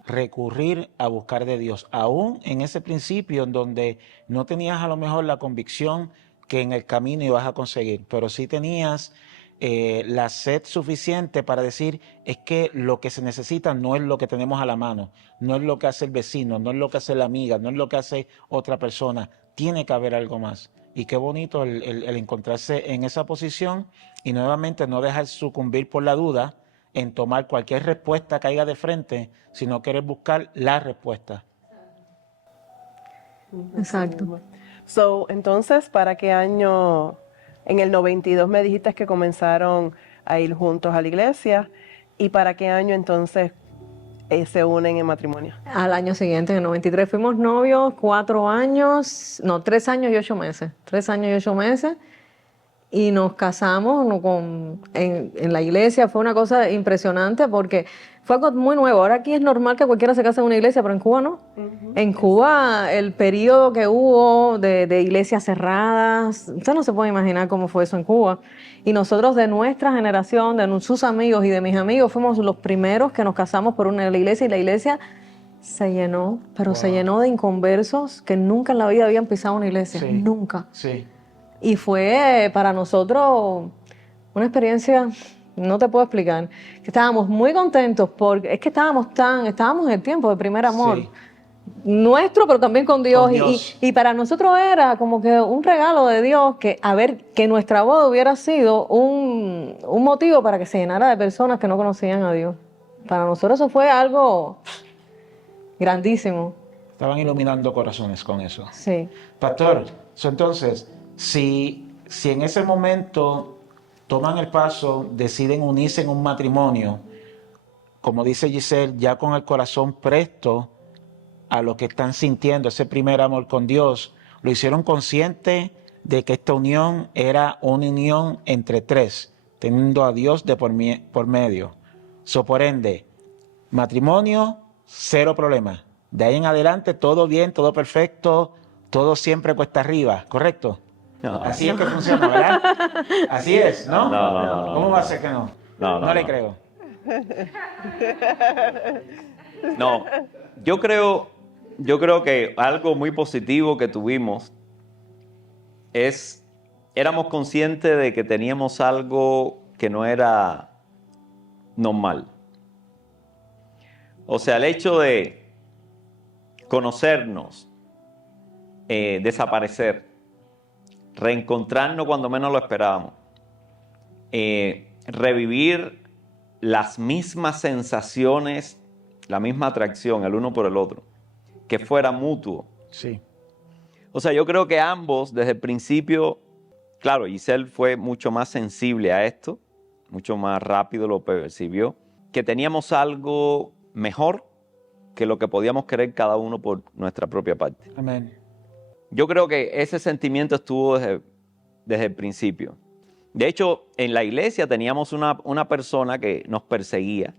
recurrir a buscar de Dios, aún en ese principio en donde no tenías a lo mejor la convicción que en el camino ibas a conseguir, pero sí tenías la sed suficiente para decir, es que lo que se necesita no es lo que tenemos a la mano, no es lo que hace el vecino, no es lo que hace la amiga, no es lo que hace otra persona, tiene que haber algo más. Y qué bonito el encontrarse en esa posición y nuevamente no dejar sucumbir por la duda en tomar cualquier respuesta que caiga de frente, sino querer buscar la respuesta. Exacto. Entonces, ¿para qué año? En el 92 me dijiste que comenzaron a ir juntos a la iglesia. ¿Y para qué año entonces se unen en matrimonio? Al año siguiente, en el 93, fuimos novios 3 años y 8 meses. 3 años y 8 meses. Y nos casamos en la iglesia. Fue una cosa impresionante porque fue algo muy nuevo. Ahora aquí es normal que cualquiera se case en una iglesia, pero en Cuba no. En Cuba, el periodo que hubo de iglesias cerradas, usted no se puede imaginar cómo fue eso en Cuba. Y nosotros de nuestra generación, de sus amigos y de mis amigos, fuimos los primeros que nos casamos por la iglesia, y la iglesia se llenó, pero se llenó de inconversos que nunca en la vida habían pisado una iglesia, nunca. Sí. Y fue para nosotros una experiencia, no te puedo explicar, que estábamos muy contentos porque es que estábamos en el tiempo de primer amor. Sí. Nuestro, pero también con Dios. Con Dios. Y para nosotros era como que un regalo de Dios que nuestra boda hubiera sido un motivo para que se llenara de personas que no conocían a Dios. Para nosotros eso fue algo grandísimo. Estaban iluminando corazones con eso. Sí. Pastor, entonces, si en ese momento toman el paso, deciden unirse en un matrimonio, como dice Giselle, ya con el corazón presto a lo que están sintiendo, ese primer amor con Dios, lo hicieron consciente de que esta unión era una unión entre tres, teniendo a Dios de por medio. Por ende, matrimonio, cero problema. De ahí en adelante, todo bien, todo perfecto, todo siempre cuesta arriba, ¿correcto? No. Así es que funciona, ¿verdad? Así es, ¿no? No. ¿Cómo va a ser que no? No. Le creo. No, yo creo que algo muy positivo que tuvimos éramos conscientes de que teníamos algo que no era normal. O sea, el hecho de conocernos, desaparecer, reencontrarnos cuando menos lo esperábamos, revivir las mismas sensaciones, la misma atracción el uno por el otro, que fuera mutuo. Sí. O sea, yo creo que ambos desde el principio, claro, Giselle fue mucho más sensible a esto, mucho más rápido lo percibió, que teníamos algo mejor que lo que podíamos querer cada uno por nuestra propia parte. Amén. Yo creo que ese sentimiento estuvo desde el principio. De hecho, en la iglesia teníamos una persona que nos perseguía.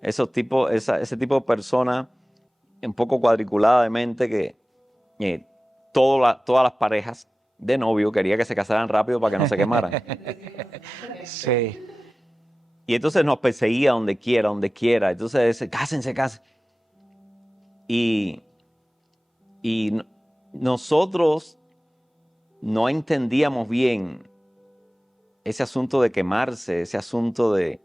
Ese tipo de persona un poco cuadriculada de mente que todas las parejas de novio quería que se casaran rápido para que no se quemaran. Sí. Y entonces nos perseguía donde quiera. Entonces, cásense. Y nosotros no entendíamos bien ese asunto de quemarse, ese asunto de...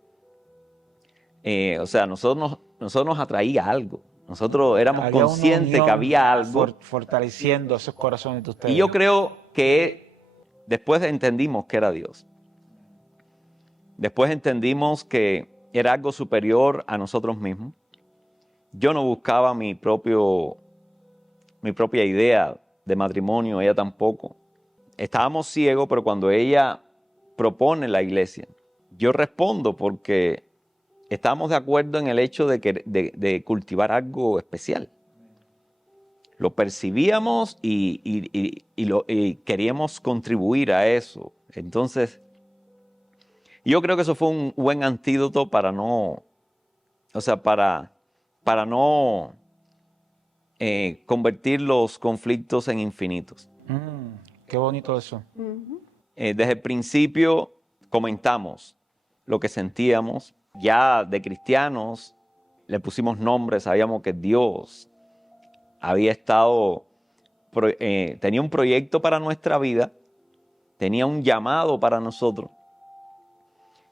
o sea, nosotros nos atraía algo. Nosotros éramos Había una conscientes que unión había algo. fortaleciendo esos corazones de ustedes. Y yo creo que después entendimos que era Dios. Después entendimos que era algo superior a nosotros mismos. Yo no buscaba mi propia idea de matrimonio, ella tampoco. Estábamos ciegos, pero cuando ella propone la iglesia, yo respondo porque estábamos de acuerdo en el hecho de cultivar algo especial. Lo percibíamos y queríamos contribuir a eso. Entonces, yo creo que eso fue un buen antídoto para no convertir los conflictos en infinitos. Qué bonito eso. Desde el principio comentamos lo que sentíamos. Ya de cristianos le pusimos nombres, sabíamos que Dios había tenía un proyecto para nuestra vida, tenía un llamado para nosotros.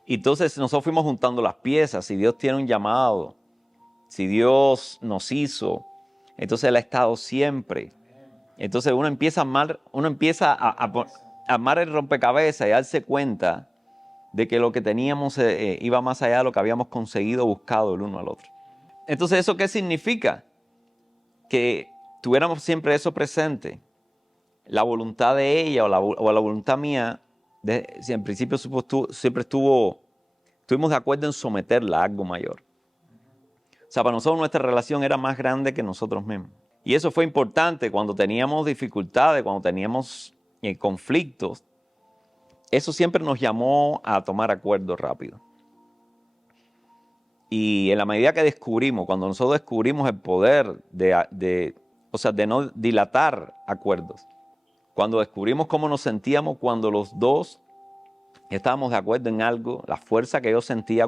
Y entonces nosotros fuimos juntando las piezas. Si Dios tiene un llamado, si Dios nos hizo, entonces Él ha estado siempre. Entonces uno empieza a armar el rompecabezas y darse cuenta de que lo que teníamos iba más allá de lo que habíamos conseguido, buscado el uno al otro. Entonces, ¿eso qué significa? Que tuviéramos siempre eso presente. La voluntad de ella o la voluntad mía, si en principio siempre estuvimos de acuerdo en someterla a algo mayor. O sea, para nosotros nuestra relación era más grande que nosotros mismos. Y eso fue importante cuando teníamos dificultades, cuando teníamos conflictos. Eso siempre nos llamó a tomar acuerdos rápido. Y en la medida que cuando nosotros descubrimos el poder de no dilatar acuerdos, cuando descubrimos cómo nos sentíamos cuando los dos estábamos de acuerdo en algo, la fuerza que yo sentía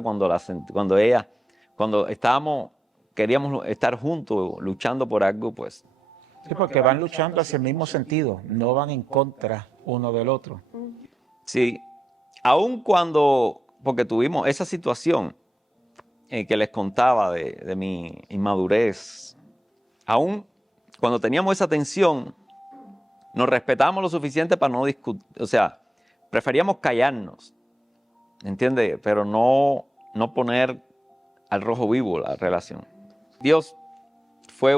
queríamos estar juntos luchando por algo, pues. Sí, porque van luchando hacia el mismo sentido, no van en contra uno del otro. Sí, aun porque tuvimos esa situación que les contaba de mi inmadurez, aun cuando teníamos esa tensión, nos respetábamos lo suficiente para no discutir, o sea, preferíamos callarnos, ¿entiendes? Pero no poner al rojo vivo la relación. Dios fue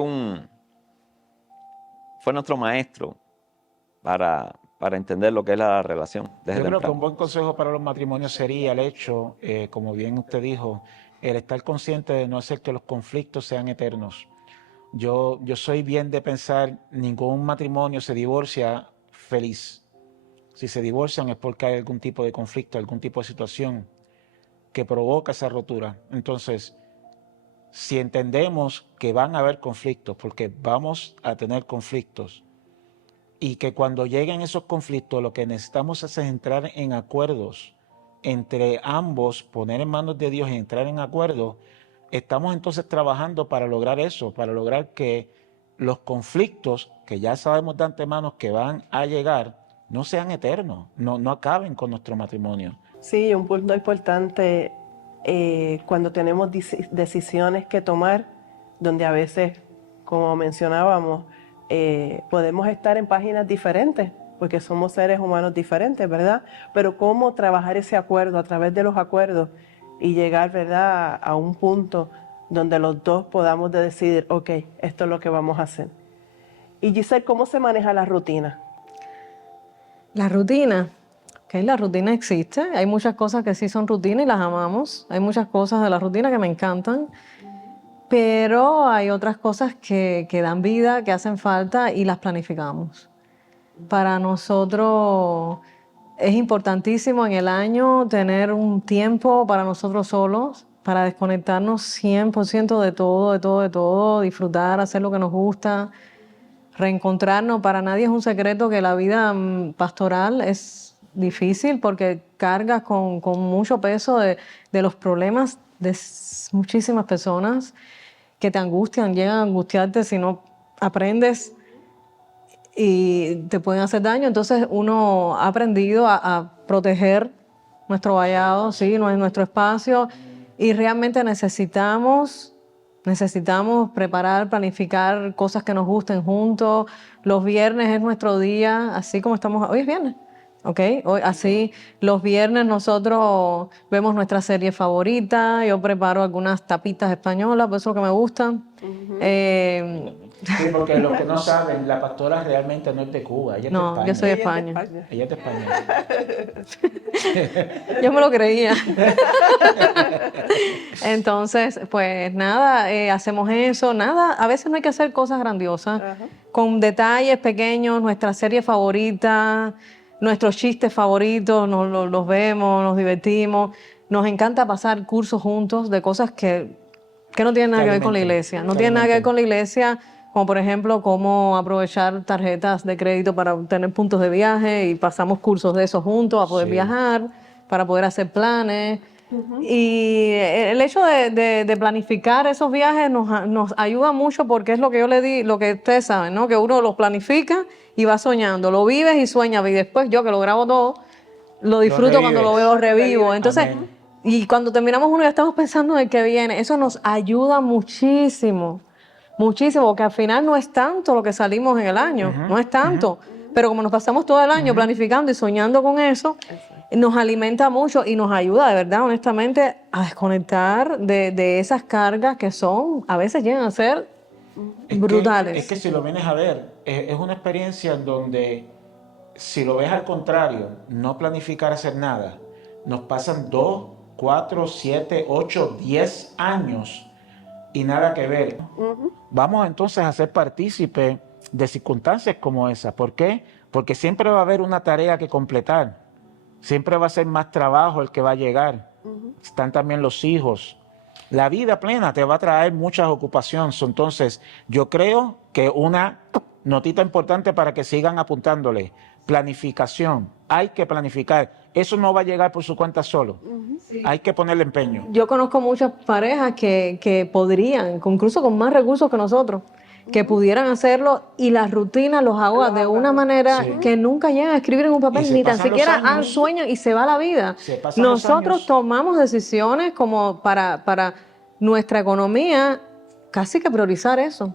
nuestro maestro para entender lo que es la relación. Yo creo que un buen consejo para los matrimonios sería el hecho, como bien usted dijo, el estar consciente de no hacer que los conflictos sean eternos. Yo soy bien de pensar, ningún matrimonio se divorcia feliz. Si se divorcian es porque hay algún tipo de conflicto, algún tipo de situación que provoca esa rotura. Entonces, si entendemos que van a haber conflictos, porque vamos a tener conflictos, y que cuando lleguen esos conflictos lo que necesitamos es entrar en acuerdos entre ambos, poner en manos de Dios y entrar en acuerdos, estamos entonces trabajando para lograr eso, para lograr que los conflictos que ya sabemos de antemano que van a llegar no sean eternos, no acaben con nuestro matrimonio. Sí, un punto importante cuando tenemos decisiones que tomar, donde a veces, como mencionábamos, podemos estar en páginas diferentes, porque somos seres humanos diferentes, ¿verdad? Pero cómo trabajar ese acuerdo a través de los acuerdos y llegar, ¿verdad?, a un punto donde los dos podamos decidir, ok, esto es lo que vamos a hacer. Y Giselle, ¿cómo se maneja la rutina? La rutina. La rutina existe. Hay muchas cosas que sí son rutina y las amamos. Hay muchas cosas de la rutina que me encantan. Pero hay otras cosas que dan vida, que hacen falta y las planificamos. Para nosotros es importantísimo en el año tener un tiempo para nosotros solos, para desconectarnos 100% de todo, disfrutar, hacer lo que nos gusta, reencontrarnos. Para nadie es un secreto que la vida pastoral es difícil porque cargas con mucho peso de los problemas de muchísimas personas que te angustian, llegan a angustiarte si no aprendes y te pueden hacer daño. Entonces uno ha aprendido a proteger nuestro vallado, ¿sí?, nuestro espacio, y realmente necesitamos preparar, planificar cosas que nos gusten juntos. Los viernes es nuestro día, así como estamos, hoy es viernes, ¿ok? Así los viernes nosotros vemos nuestra serie favorita, yo preparo algunas tapitas españolas, por eso es lo que me gusta. Sí, porque los que no saben, la pastora realmente no es de Cuba, ella es de No, España. yo soy de Ella es de España. España. Ella es de España. Yo me lo creía. Entonces, pues nada, hacemos eso, nada, a veces no hay que hacer cosas grandiosas, con detalles pequeños, nuestra serie favorita, nuestros chistes favoritos, los vemos, nos divertimos, nos encanta pasar cursos juntos de cosas que no tienen nada que ver con la iglesia, no tienen nada que ver con la iglesia, como por ejemplo cómo aprovechar tarjetas de crédito para obtener puntos de viaje, y pasamos cursos de eso juntos a poder viajar, para poder hacer planes. Y el hecho de planificar esos viajes nos ayuda mucho, porque es lo que yo le di, lo que ustedes saben, ¿no? Que uno los planifica y va soñando, lo vives y sueñas, y después yo que lo grabo todo, lo disfruto cuando lo veo, revivo. Entonces, Amén. y cuando terminamos uno ya estamos pensando en el que viene. Eso nos ayuda muchísimo, muchísimo, porque al final no es tanto lo que salimos en el año, no es tanto. Pero como nos pasamos todo el año planificando y soñando con eso, nos alimenta mucho y nos ayuda, de verdad, honestamente, a desconectar de esas cargas que son, a veces llegan a ser brutales. Es que si lo vienes a ver, es una experiencia en donde, si lo ves al contrario, no planificar hacer nada, nos pasan 2, 4, 7, 8, 10 años y nada que ver. Vamos entonces a ser partícipes de circunstancias como esa. ¿Por qué? Porque siempre va a haber una tarea que completar. Siempre va a ser más trabajo el que va a llegar. Están también los hijos. La vida plena te va a traer muchas ocupaciones. Entonces, yo creo que una notita importante para que sigan apuntándole: planificación. Hay que planificar. Eso no va a llegar por su cuenta solo. Hay que ponerle empeño. Yo conozco muchas parejas que podrían, incluso con más recursos que nosotros, que pudieran hacerlo, y la rutina los ahoga de una manera que nunca llegan a escribir en un papel, ni tan siquiera sueñan, y se va la vida. Nosotros tomamos decisiones como para nuestra economía, casi que priorizar eso.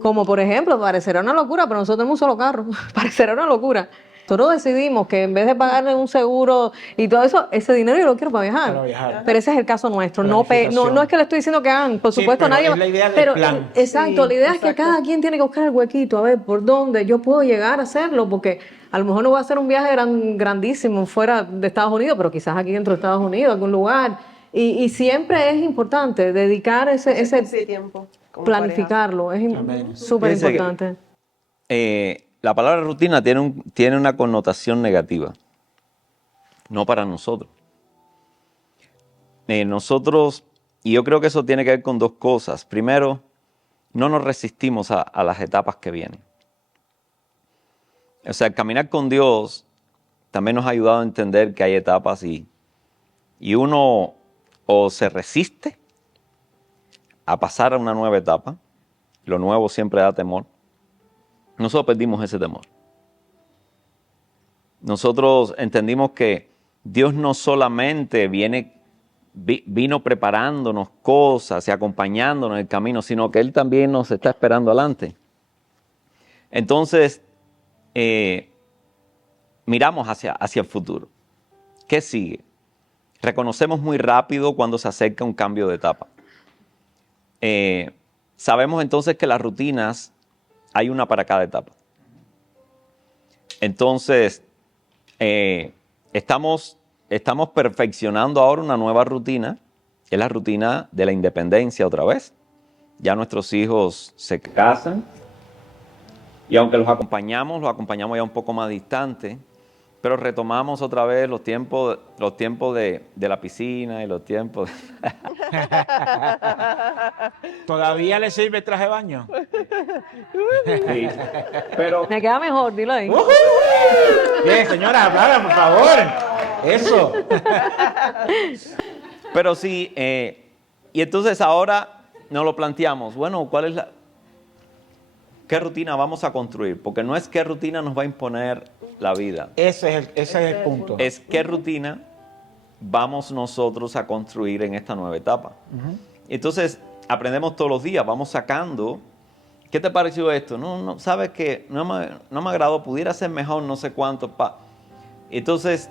Como por ejemplo, parecerá una locura, pero nosotros tenemos un solo carro, parecerá una locura. Nosotros decidimos que en vez de pagarle un seguro y todo eso, ese dinero yo lo quiero para viajar. Pero ese es el caso nuestro. No es que le estoy diciendo que hagan, por supuesto, nadie va. Es la idea del plan. Exacto, la idea es que cada quien tiene que buscar el huequito, a ver por dónde yo puedo llegar a hacerlo, porque a lo mejor no voy a hacer un viaje grandísimo fuera de Estados Unidos, pero quizás aquí dentro de Estados Unidos, algún lugar. Y siempre es importante dedicar ese tiempo, planificarlo, es súper importante. La palabra rutina tiene una connotación negativa, no para nosotros. Nosotros, y yo creo que eso tiene que ver con dos cosas. Primero, no nos resistimos a las etapas que vienen. O sea, el caminar con Dios también nos ha ayudado a entender que hay etapas y uno o se resiste a pasar a una nueva etapa. Lo nuevo siempre da temor. Nosotros perdimos ese temor. Nosotros entendimos que Dios no solamente vino preparándonos cosas y acompañándonos en el camino, sino que Él también nos está esperando adelante. Entonces, miramos hacia el futuro. ¿Qué sigue? Reconocemos muy rápido cuando se acerca un cambio de etapa. Sabemos entonces que las rutinas, hay una para cada etapa. Entonces, estamos perfeccionando ahora una nueva rutina, que es la rutina de la independencia otra vez. Ya nuestros hijos se casan y aunque los acompañamos ya un poco más distante, pero retomamos otra vez los tiempos de la piscina y los tiempos... ¿Todavía le sirve el traje de baño? Sí, pero... Me queda mejor, dilo ahí. Bien, señora, aplaudan, por favor. Eso. Pero sí, y entonces ahora nos lo planteamos, bueno, ¿qué rutina vamos a construir? Porque no es qué rutina nos va a imponer la vida. Ese es el punto. Es qué rutina vamos nosotros a construir en esta nueva etapa. Entonces, aprendemos todos los días, vamos sacando. ¿Qué te pareció esto? No, sabes que no me agradó, pudiera ser mejor, no sé cuánto. Entonces,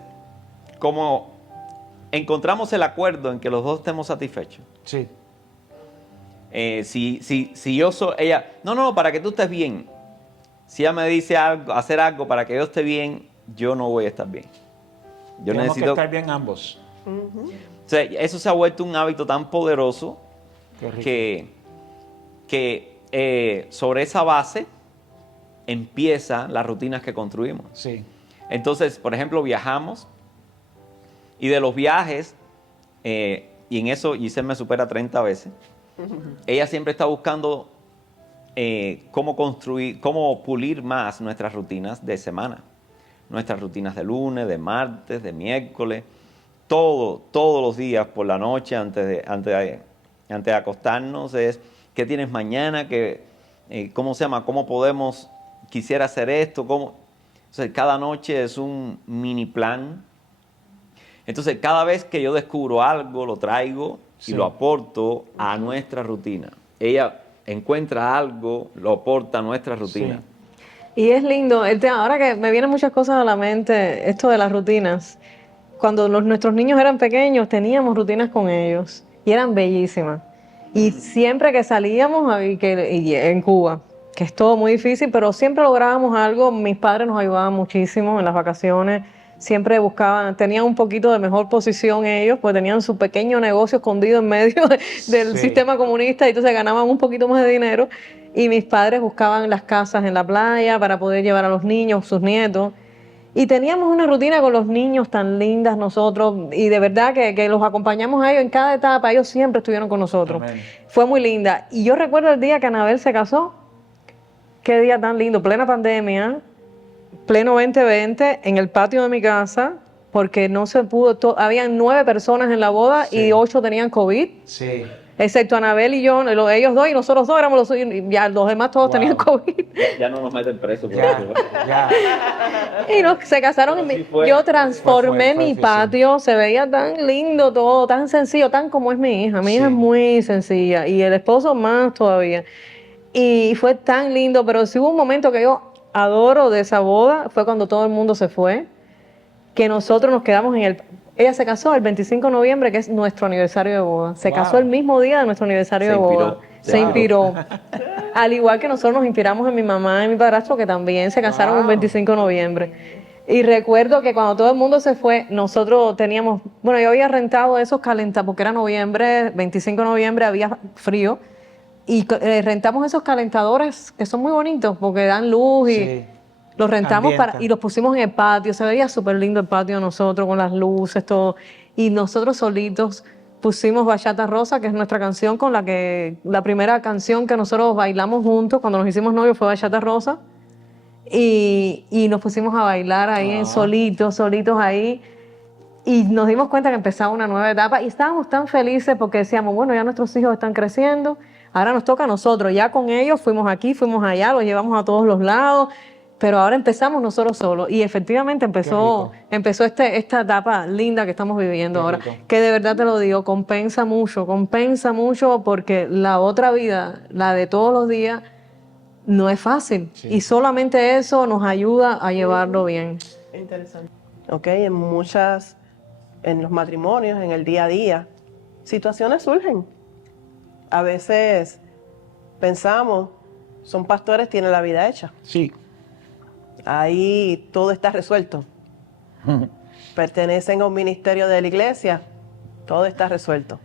como encontramos el acuerdo en que los dos estemos satisfechos. Sí. Si yo soy ella, no, para que tú estés bien. Si ella me dice hacer algo para que yo esté bien, yo no voy a estar bien. Yo Tenemos necesito que estar bien ambos. O sea, eso se ha vuelto un hábito tan poderoso que sobre esa base empiezan las rutinas que construimos. Sí. Entonces, por ejemplo, viajamos y de los viajes, y en eso Giselle me supera 30 veces, ella siempre está buscando cómo pulir más nuestras rutinas de semana. Nuestras rutinas de lunes, de martes, de miércoles, todos los días por la noche antes de acostarnos es ¿qué tienes mañana? ¿Cómo podemos? Quisiera hacer esto. Entonces, cada noche es un mini plan. Entonces, cada vez que yo descubro algo, lo traigo y lo aporto a nuestra rutina. Ella encuentra algo, lo aporta a nuestra rutina. Sí. Y es lindo, ahora que me vienen muchas cosas a la mente, esto de las rutinas. Cuando nuestros niños eran pequeños, teníamos rutinas con ellos y eran bellísimas. Y siempre que salíamos, y en Cuba, que es todo muy difícil, pero siempre lográbamos algo. Mis padres nos ayudaban muchísimo en las vacaciones. Siempre tenían un poquito de mejor posición ellos, pues tenían su pequeño negocio escondido en medio del sistema comunista y entonces ganaban un poquito más de dinero. Y mis padres buscaban las casas en la playa para poder llevar a los niños, sus nietos. Y teníamos una rutina con los niños tan lindas nosotros y de verdad que los acompañamos a ellos en cada etapa. Ellos siempre estuvieron con nosotros. Amén. Fue muy linda. Y yo recuerdo el día que Anabel se casó. Qué día tan lindo, plena pandemia. Pleno 2020, en el patio de mi casa, porque no se pudo, habían 9 personas en la boda y 8 tenían COVID. Sí. Excepto Anabel y yo, ellos dos y nosotros dos éramos ya los demás todos tenían COVID. Ya no nos meten presos por eso. Y se casaron. Yo transformé mi patio, se veía tan lindo todo, tan sencillo, tan como es mi hija. Mi hija es muy sencilla y el esposo más todavía. Y fue tan lindo, pero sí hubo un momento que yo adoro de esa boda, fue cuando todo el mundo se fue, que nosotros nos quedamos ella se casó el 25 de noviembre, que es nuestro aniversario de boda. Se casó el mismo día de nuestro aniversario de boda. Se inspiró. Al igual que nosotros nos inspiramos en mi mamá y mi padrastro, que también se casaron el 25 de noviembre. Y recuerdo que cuando todo el mundo se fue, nosotros teníamos, yo había rentado esos calentadores, porque era noviembre, 25 de noviembre, había frío. Y rentamos esos calentadores que son muy bonitos porque dan luz y los rentamos y los pusimos en el patio. Se veía súper lindo el patio de nosotros con las luces, todo. Y nosotros solitos pusimos Bachata Rosa, que es nuestra canción la primera canción que nosotros bailamos juntos cuando nos hicimos novios fue Bachata Rosa. Y nos pusimos a bailar ahí solitos ahí. Y nos dimos cuenta que empezaba una nueva etapa y estábamos tan felices porque decíamos, ya nuestros hijos están creciendo. Ahora nos toca a nosotros, ya con ellos fuimos aquí, fuimos allá, los llevamos a todos los lados, pero ahora empezamos nosotros solos. Y efectivamente empezó esta etapa linda que estamos viviendo ahora, que de verdad te lo digo, compensa mucho porque la otra vida, la de todos los días, no es fácil. Y solamente eso nos ayuda a llevarlo bien. Interesante. Ok, en los matrimonios, en el día a día, situaciones surgen. A veces pensamos, son pastores, tienen la vida hecha. Sí. Ahí todo está resuelto. Pertenecen a un ministerio de la iglesia, todo está resuelto.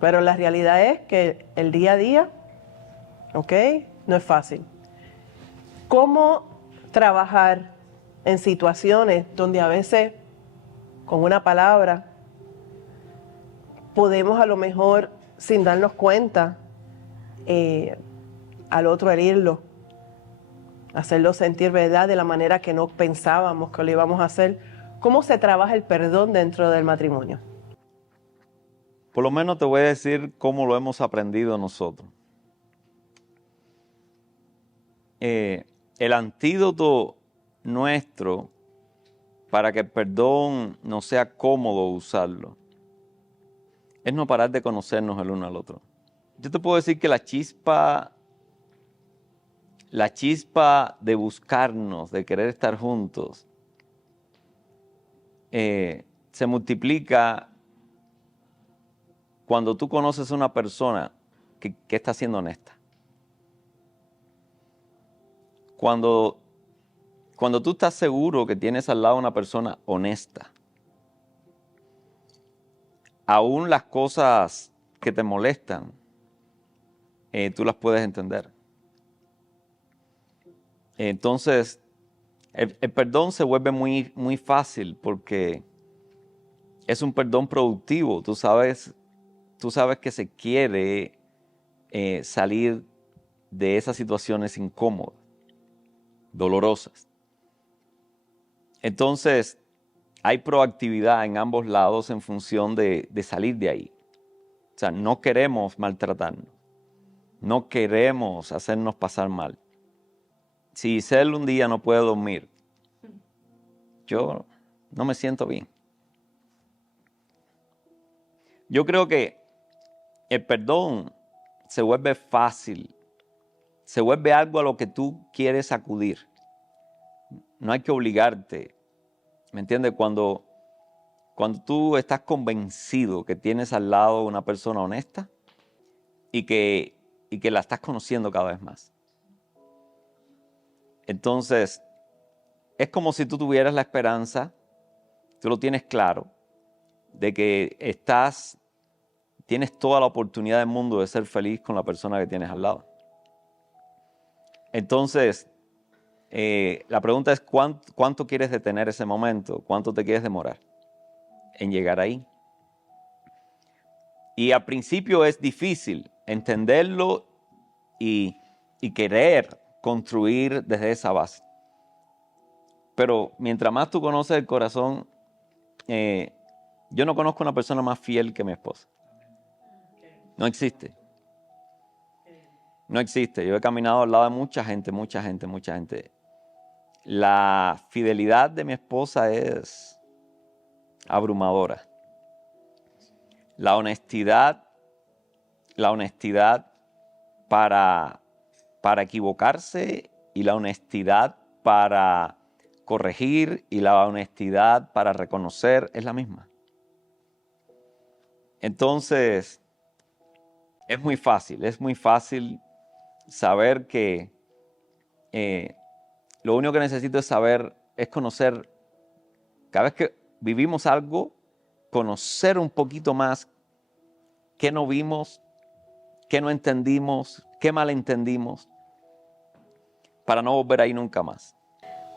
Pero la realidad es que el día a día, ok, no es fácil. ¿Cómo trabajar en situaciones donde a veces con una palabra podemos a lo mejor, sin darnos cuenta, al otro herirlo, hacerlo sentir verdad de la manera que no pensábamos que lo íbamos a hacer? ¿Cómo se trabaja el perdón dentro del matrimonio? Por lo menos te voy a decir cómo lo hemos aprendido nosotros. El antídoto nuestro para que el perdón no sea cómodo usarlo es no parar de conocernos el uno al otro. Yo te puedo decir que la chispa de buscarnos, de querer estar juntos, se multiplica cuando tú conoces a una persona que está siendo honesta. Cuando tú estás seguro que tienes al lado una persona honesta, aún las cosas que te molestan, tú las puedes entender. Entonces, el perdón se vuelve muy, muy fácil porque es un perdón productivo. Tú sabes que se quiere salir de esas situaciones incómodas, dolorosas. Entonces, hay proactividad en ambos lados en función de salir de ahí. O sea, no queremos maltratarnos. No queremos hacernos pasar mal. Si Isel un día no puede dormir, yo no me siento bien. Yo creo que el perdón se vuelve fácil, se vuelve algo a lo que tú quieres acudir. No hay que obligarte, ¿me entiendes? Cuando tú estás convencido que tienes al lado una persona honesta y que la estás conociendo cada vez más. Entonces, es como si tú tuvieras la esperanza, tú lo tienes claro, de que tienes toda la oportunidad del mundo de ser feliz con la persona que tienes al lado. Entonces, la pregunta es ¿cuánto quieres detener ese momento? ¿Cuánto te quieres demorar en llegar ahí? Y al principio es difícil entenderlo y querer construir desde esa base. Pero mientras más tú conoces el corazón, yo no conozco una persona más fiel que mi esposa. No existe. No existe. Yo he caminado al lado de mucha gente. La fidelidad de mi esposa es abrumadora. La honestidad para equivocarse y la honestidad para corregir y la honestidad para reconocer es la misma. Entonces, es muy fácil saber que lo único que necesito es conocer, cada vez que vivimos algo, conocer un poquito más qué no vimos, qué no entendimos, qué malentendimos, para no volver ahí nunca más.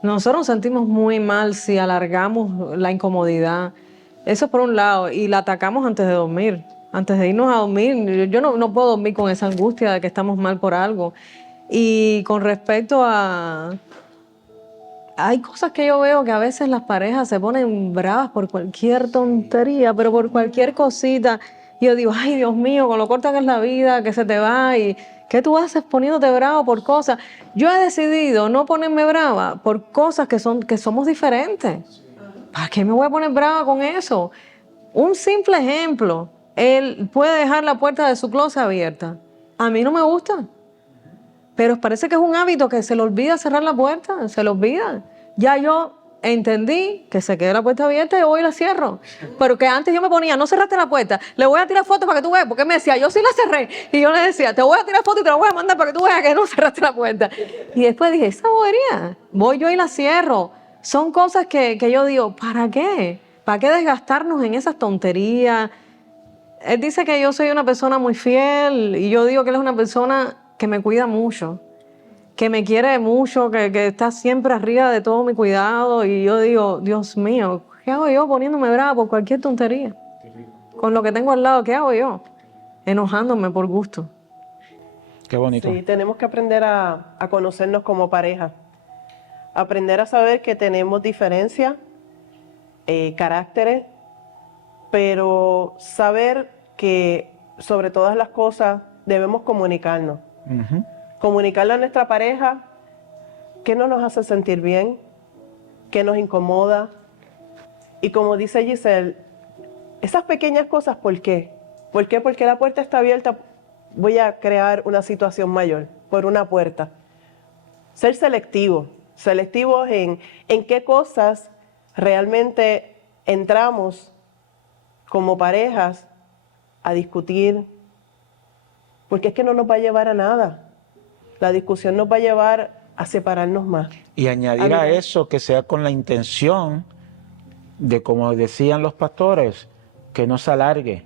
Nosotros nos sentimos muy mal si alargamos la incomodidad. Eso por un lado, y la atacamos antes de dormir. Antes de irnos a dormir, yo no puedo dormir con esa angustia de que estamos mal por algo. Y con respecto a... Hay cosas que yo veo que a veces las parejas se ponen bravas por cualquier tontería, pero por cualquier cosita. Y yo digo, ay, Dios mío, con lo corta que es la vida, que se te va y ¿qué tú haces poniéndote bravo por cosas? Yo he decidido no ponerme brava por cosas que somos diferentes. ¿Para qué me voy a poner brava con eso? Un simple ejemplo, él puede dejar la puerta de su closet abierta. A mí no me gusta. Pero parece que es un hábito que se le olvida cerrar la puerta, se le olvida. Ya yo entendí que se quede la puerta abierta y hoy la cierro. Pero que antes yo me ponía, no cerraste la puerta, le voy a tirar fotos para que tú veas, porque él me decía, yo sí la cerré. Y yo le decía, te voy a tirar fotos y te la voy a mandar para que tú veas que no cerraste la puerta. Y después dije, esa bobería, voy yo y la cierro. Son cosas que yo digo, ¿para qué? ¿Para qué desgastarnos en esas tonterías? Él dice que yo soy una persona muy fiel y yo digo que él es una persona que me cuida mucho, que me quiere mucho, que está siempre arriba de todo mi cuidado. Y yo digo, Dios mío, ¿qué hago yo poniéndome brava por cualquier tontería? Con lo que tengo al lado, ¿qué hago yo? Enojándome por gusto. Qué bonito. Sí, tenemos que aprender a conocernos como pareja. Aprender a saber que tenemos diferencias, caracteres, pero saber que sobre todas las cosas debemos comunicarnos. Ujú. Comunicarle a nuestra pareja qué no nos hace sentir bien, qué nos incomoda. Y como dice Giselle, esas pequeñas cosas, ¿por qué? ¿Por qué? Porque la puerta está abierta, voy a crear una situación mayor por una puerta. Ser selectivos en qué cosas realmente entramos como parejas a discutir, porque es que no nos va a llevar a nada. La discusión nos va a llevar a separarnos más. Y añadir a eso que sea con la intención de, como decían los pastores, que no se alargue,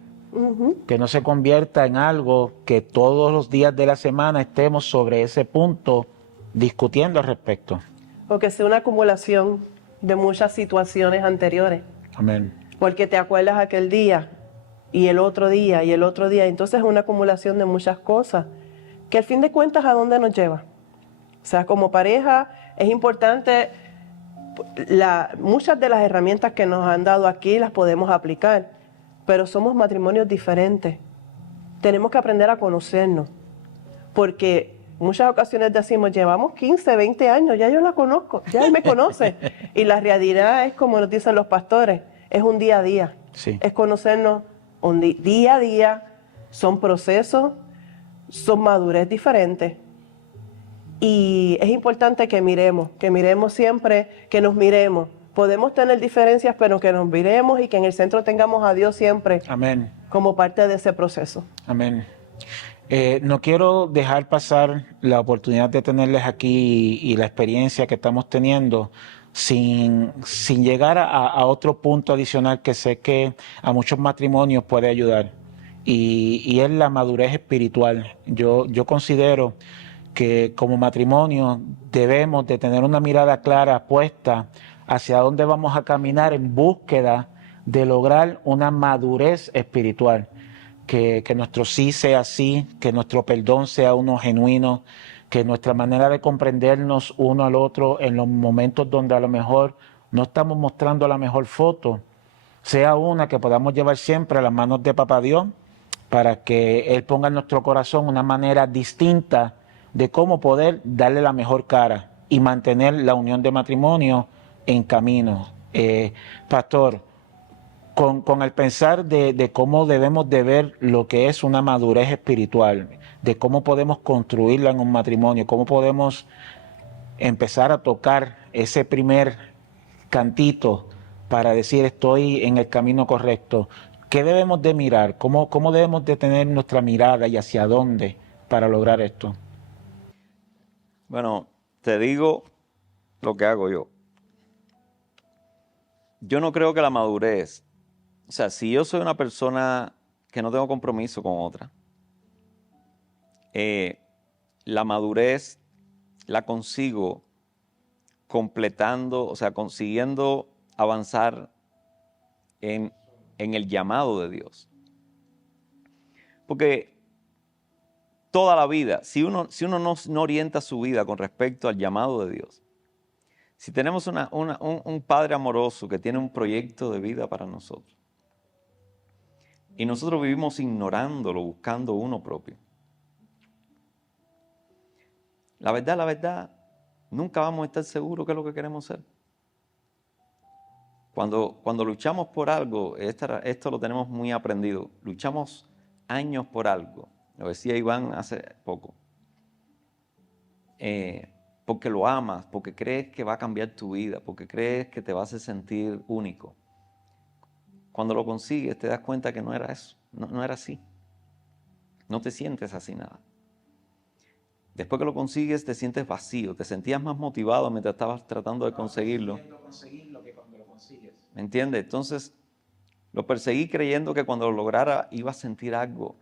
que no se convierta en algo que todos los días de la semana estemos sobre ese punto discutiendo al respecto. O que sea una acumulación de muchas situaciones anteriores. Amén. Porque te acuerdas aquel día y el otro día y el otro día. Entonces es una acumulación de muchas cosas que al fin de cuentas, ¿a dónde nos lleva? O sea, como pareja es importante, muchas de las herramientas que nos han dado aquí las podemos aplicar, pero somos matrimonios diferentes. Tenemos que aprender a conocernos, porque muchas ocasiones decimos, llevamos 15, 20 años, ya yo la conozco, ya él me conoce. Y la realidad es, como nos dicen los pastores, es un día a día. Sí. Es conocernos día a día, son procesos, son madurez diferentes. Y es importante que miremos siempre, que nos miremos. Podemos tener diferencias, pero que nos miremos y que en el centro tengamos a Dios siempre. Amén. Como parte de ese proceso. Amén. No quiero dejar pasar la oportunidad de tenerles aquí y la experiencia que estamos teniendo sin llegar a otro punto adicional que sé que a muchos matrimonios puede ayudar. Y es la madurez espiritual. Yo considero que como matrimonio debemos de tener una mirada clara puesta hacia dónde vamos a caminar en búsqueda de lograr una madurez espiritual. Que nuestro sí sea sí, que nuestro perdón sea uno genuino, que nuestra manera de comprendernos uno al otro en los momentos donde a lo mejor no estamos mostrando la mejor foto, sea una que podamos llevar siempre a las manos de Papá Dios, para que Él ponga en nuestro corazón una manera distinta de cómo poder darle la mejor cara y mantener la unión de matrimonio en camino. Pastor, con el pensar de cómo debemos de ver lo que es una madurez espiritual, de cómo podemos construirla en un matrimonio, cómo podemos empezar a tocar ese primer cantito para decir estoy en el camino correcto. ¿Qué debemos de mirar? ¿Cómo debemos de tener nuestra mirada y hacia dónde para lograr esto? Bueno, te digo lo que hago yo. Yo no creo que la madurez, o sea, si yo soy una persona que no tengo compromiso con otra, la madurez la consigo completando, o sea, consiguiendo avanzar en el llamado de Dios. Porque toda la vida, si uno no orienta su vida con respecto al llamado de Dios, si tenemos un Padre amoroso que tiene un proyecto de vida para nosotros, y nosotros vivimos ignorándolo, buscando uno propio, la verdad, nunca vamos a estar seguros que es lo que queremos ser. Cuando luchamos por algo, esto lo tenemos muy aprendido, luchamos años por algo, lo decía Iván hace poco, porque lo amas, porque crees que va a cambiar tu vida, porque crees que te vas a sentir único. Cuando lo consigues te das cuenta que no era eso, no era así. No te sientes así nada. Después que lo consigues te sientes vacío, te sentías más motivado mientras estabas tratando de conseguirlo. ¿Me entiendes? Entonces lo perseguí creyendo que cuando lo lograra iba a sentir algo.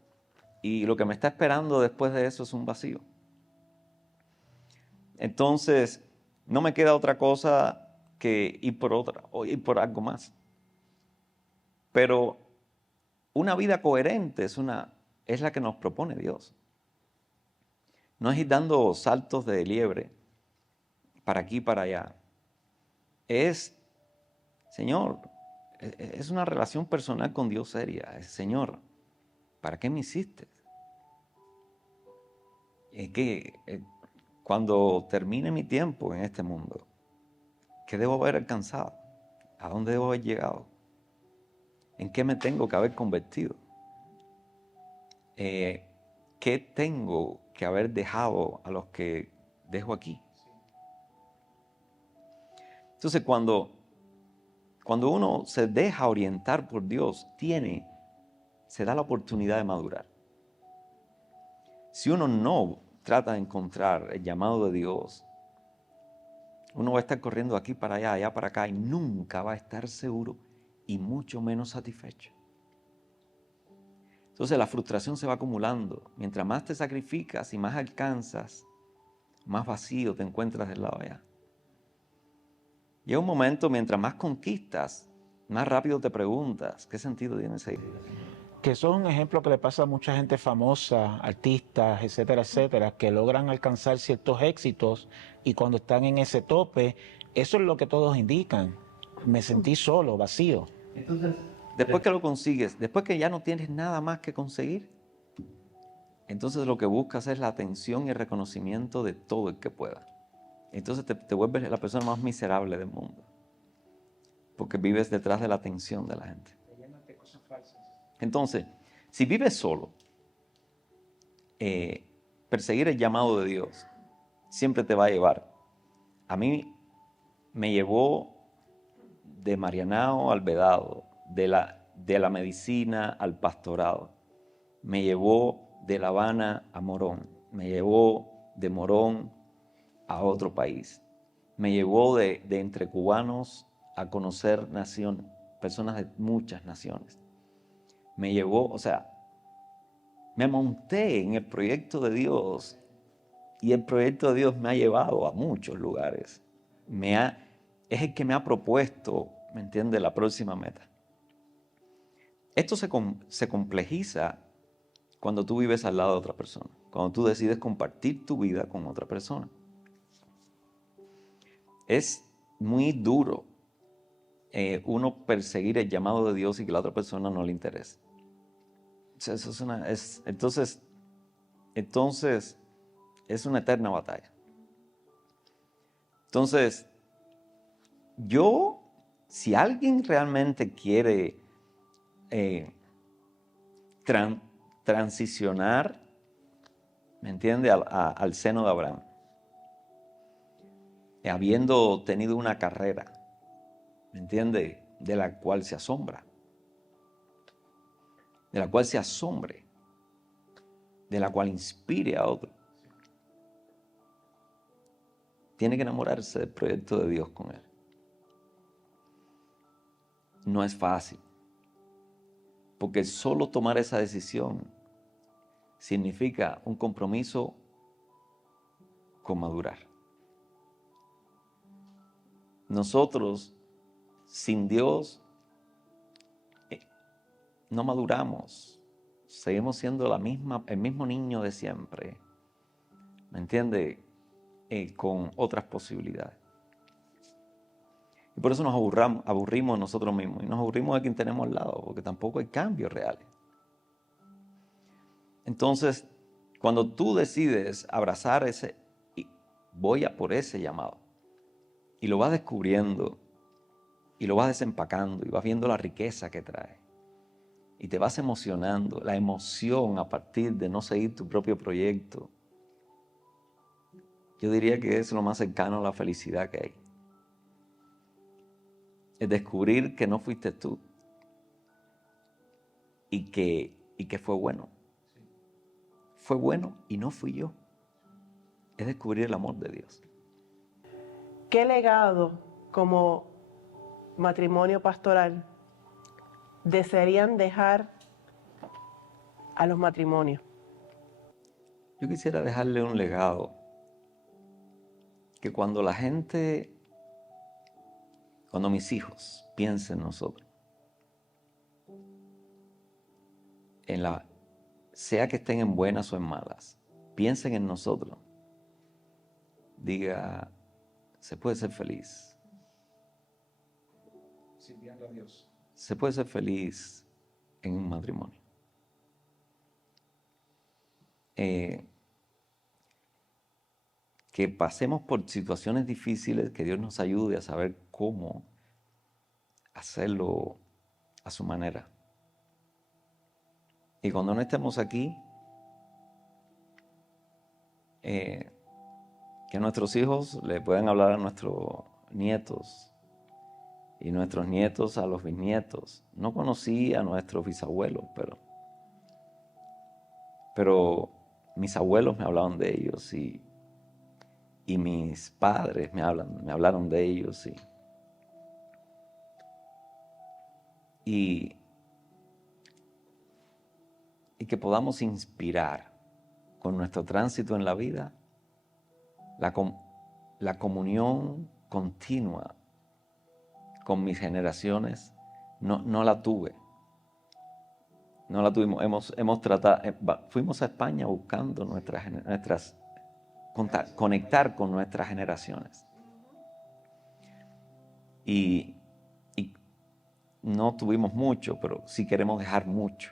Y lo que me está esperando después de eso es un vacío. Entonces, no me queda otra cosa que ir por otra o ir por algo más. Pero una vida coherente es la que nos propone Dios. No es ir dando saltos de liebre para aquí y para allá. Es, Señor, es una relación personal con Dios seria. Es, Señor, ¿para qué me hiciste? Es que cuando termine mi tiempo en este mundo, ¿qué debo haber alcanzado? ¿A dónde debo haber llegado? ¿En qué me tengo que haber convertido? ¿Qué tengo que haber dejado a los que dejo aquí? Entonces, cuando uno se deja orientar por Dios, se da la oportunidad de madurar. Si uno no trata de encontrar el llamado de Dios, uno va a estar corriendo aquí para allá, allá para acá, y nunca va a estar seguro y mucho menos satisfecho. Entonces la frustración se va acumulando. Mientras más te sacrificas y más alcanzas, más vacío te encuentras del lado allá. Llega un momento, mientras más conquistas, más rápido te preguntas, ¿qué sentido tiene esa vida? Que son un ejemplo que le pasa a mucha gente famosa, artistas, etcétera, que logran alcanzar ciertos éxitos y cuando están en ese tope, eso es lo que todos indican. Me sentí solo, vacío. Entonces, después que lo consigues, después que ya no tienes nada más que conseguir, entonces lo que buscas es la atención y el reconocimiento de todo el que pueda. Entonces te vuelves la persona más miserable del mundo, porque vives detrás de la atención de la gente. Entonces, si vives solo, perseguir el llamado de Dios siempre te va a llevar. A mí me llevó de Marianao al Vedado, de la medicina al pastorado. Me llevó de La Habana a Morón. Me llevó de Morón a otro país. Me llevó de entre cubanos a conocer personas de muchas naciones. Me llevó, me monté en el proyecto de Dios y el proyecto de Dios me ha llevado a muchos lugares. Es el que me ha propuesto, ¿me entiende?, la próxima meta. Esto se complejiza cuando tú vives al lado de otra persona, cuando tú decides compartir tu vida con otra persona. Es muy duro uno perseguir el llamado de Dios y que la otra persona no le interese. Entonces es una eterna batalla. Entonces, si alguien realmente quiere transicionar, ¿me entiende?, al seno de Abraham, habiendo tenido una carrera, ¿me entiende?, de la cual se asombra, de la cual se asombre, de la cual inspire a otro. Tiene que enamorarse del proyecto de Dios con él. No es fácil, porque solo tomar esa decisión significa un compromiso con madurar. Nosotros, sin Dios, no maduramos. Seguimos siendo el mismo niño de siempre. ¿Me entiende? Con otras posibilidades. Y por eso nos aburrimos nosotros mismos. Y nos aburrimos de quien tenemos al lado, porque tampoco hay cambios reales. Entonces, cuando tú decides abrazar voy a por ese llamado, y lo vas descubriendo, y lo vas desempacando, y vas viendo la riqueza que trae, y te vas emocionando, la emoción a partir de no seguir tu propio proyecto, yo diría que es lo más cercano a la felicidad que hay. Es descubrir que no fuiste tú y que fue bueno. Fue bueno y no fui yo. Es descubrir el amor de Dios. ¿Qué legado como matrimonio pastoral desearían dejar a los matrimonios? Yo quisiera dejarle un legado que cuando mis hijos piensen en nosotros, sea que estén en buenas o en malas, piensen en nosotros, diga, se puede ser feliz. Sirviendo a Dios. Se puede ser feliz en un matrimonio. Que pasemos por situaciones difíciles, que Dios nos ayude a saber cómo hacerlo a su manera. Y cuando no estemos aquí, que nuestros hijos le puedan hablar a nuestros nietos y nuestros nietos a los bisnietos. No conocí a nuestros bisabuelos, pero mis abuelos me hablaban de ellos y mis padres me hablaron de ellos y que podamos inspirar con nuestro tránsito en la vida la comunión continua con mis generaciones. No la tuve. No la tuvimos. Hemos tratado, fuimos a España buscando conectar con nuestras generaciones. Y no tuvimos mucho, pero sí queremos dejar mucho,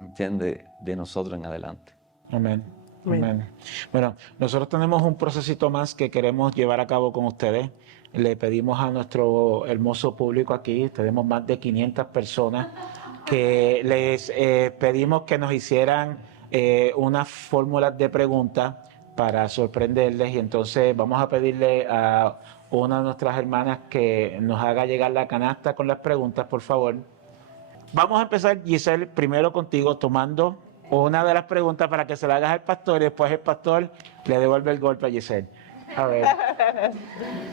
¿entiende? De nosotros en adelante. Amén. Amén. Bueno, nosotros tenemos un procesito más que queremos llevar a cabo con ustedes. Le pedimos a nuestro hermoso público aquí, tenemos más de 500 personas, que les pedimos que nos hicieran unas fórmulas de preguntas para sorprenderles, y entonces vamos a pedirle a una de nuestras hermanas que nos haga llegar la canasta con las preguntas, por favor. Vamos a empezar, Giselle, primero contigo, tomando una de las preguntas para que se la hagas al pastor, y después el pastor le devuelve el golpe a Giselle. A ver.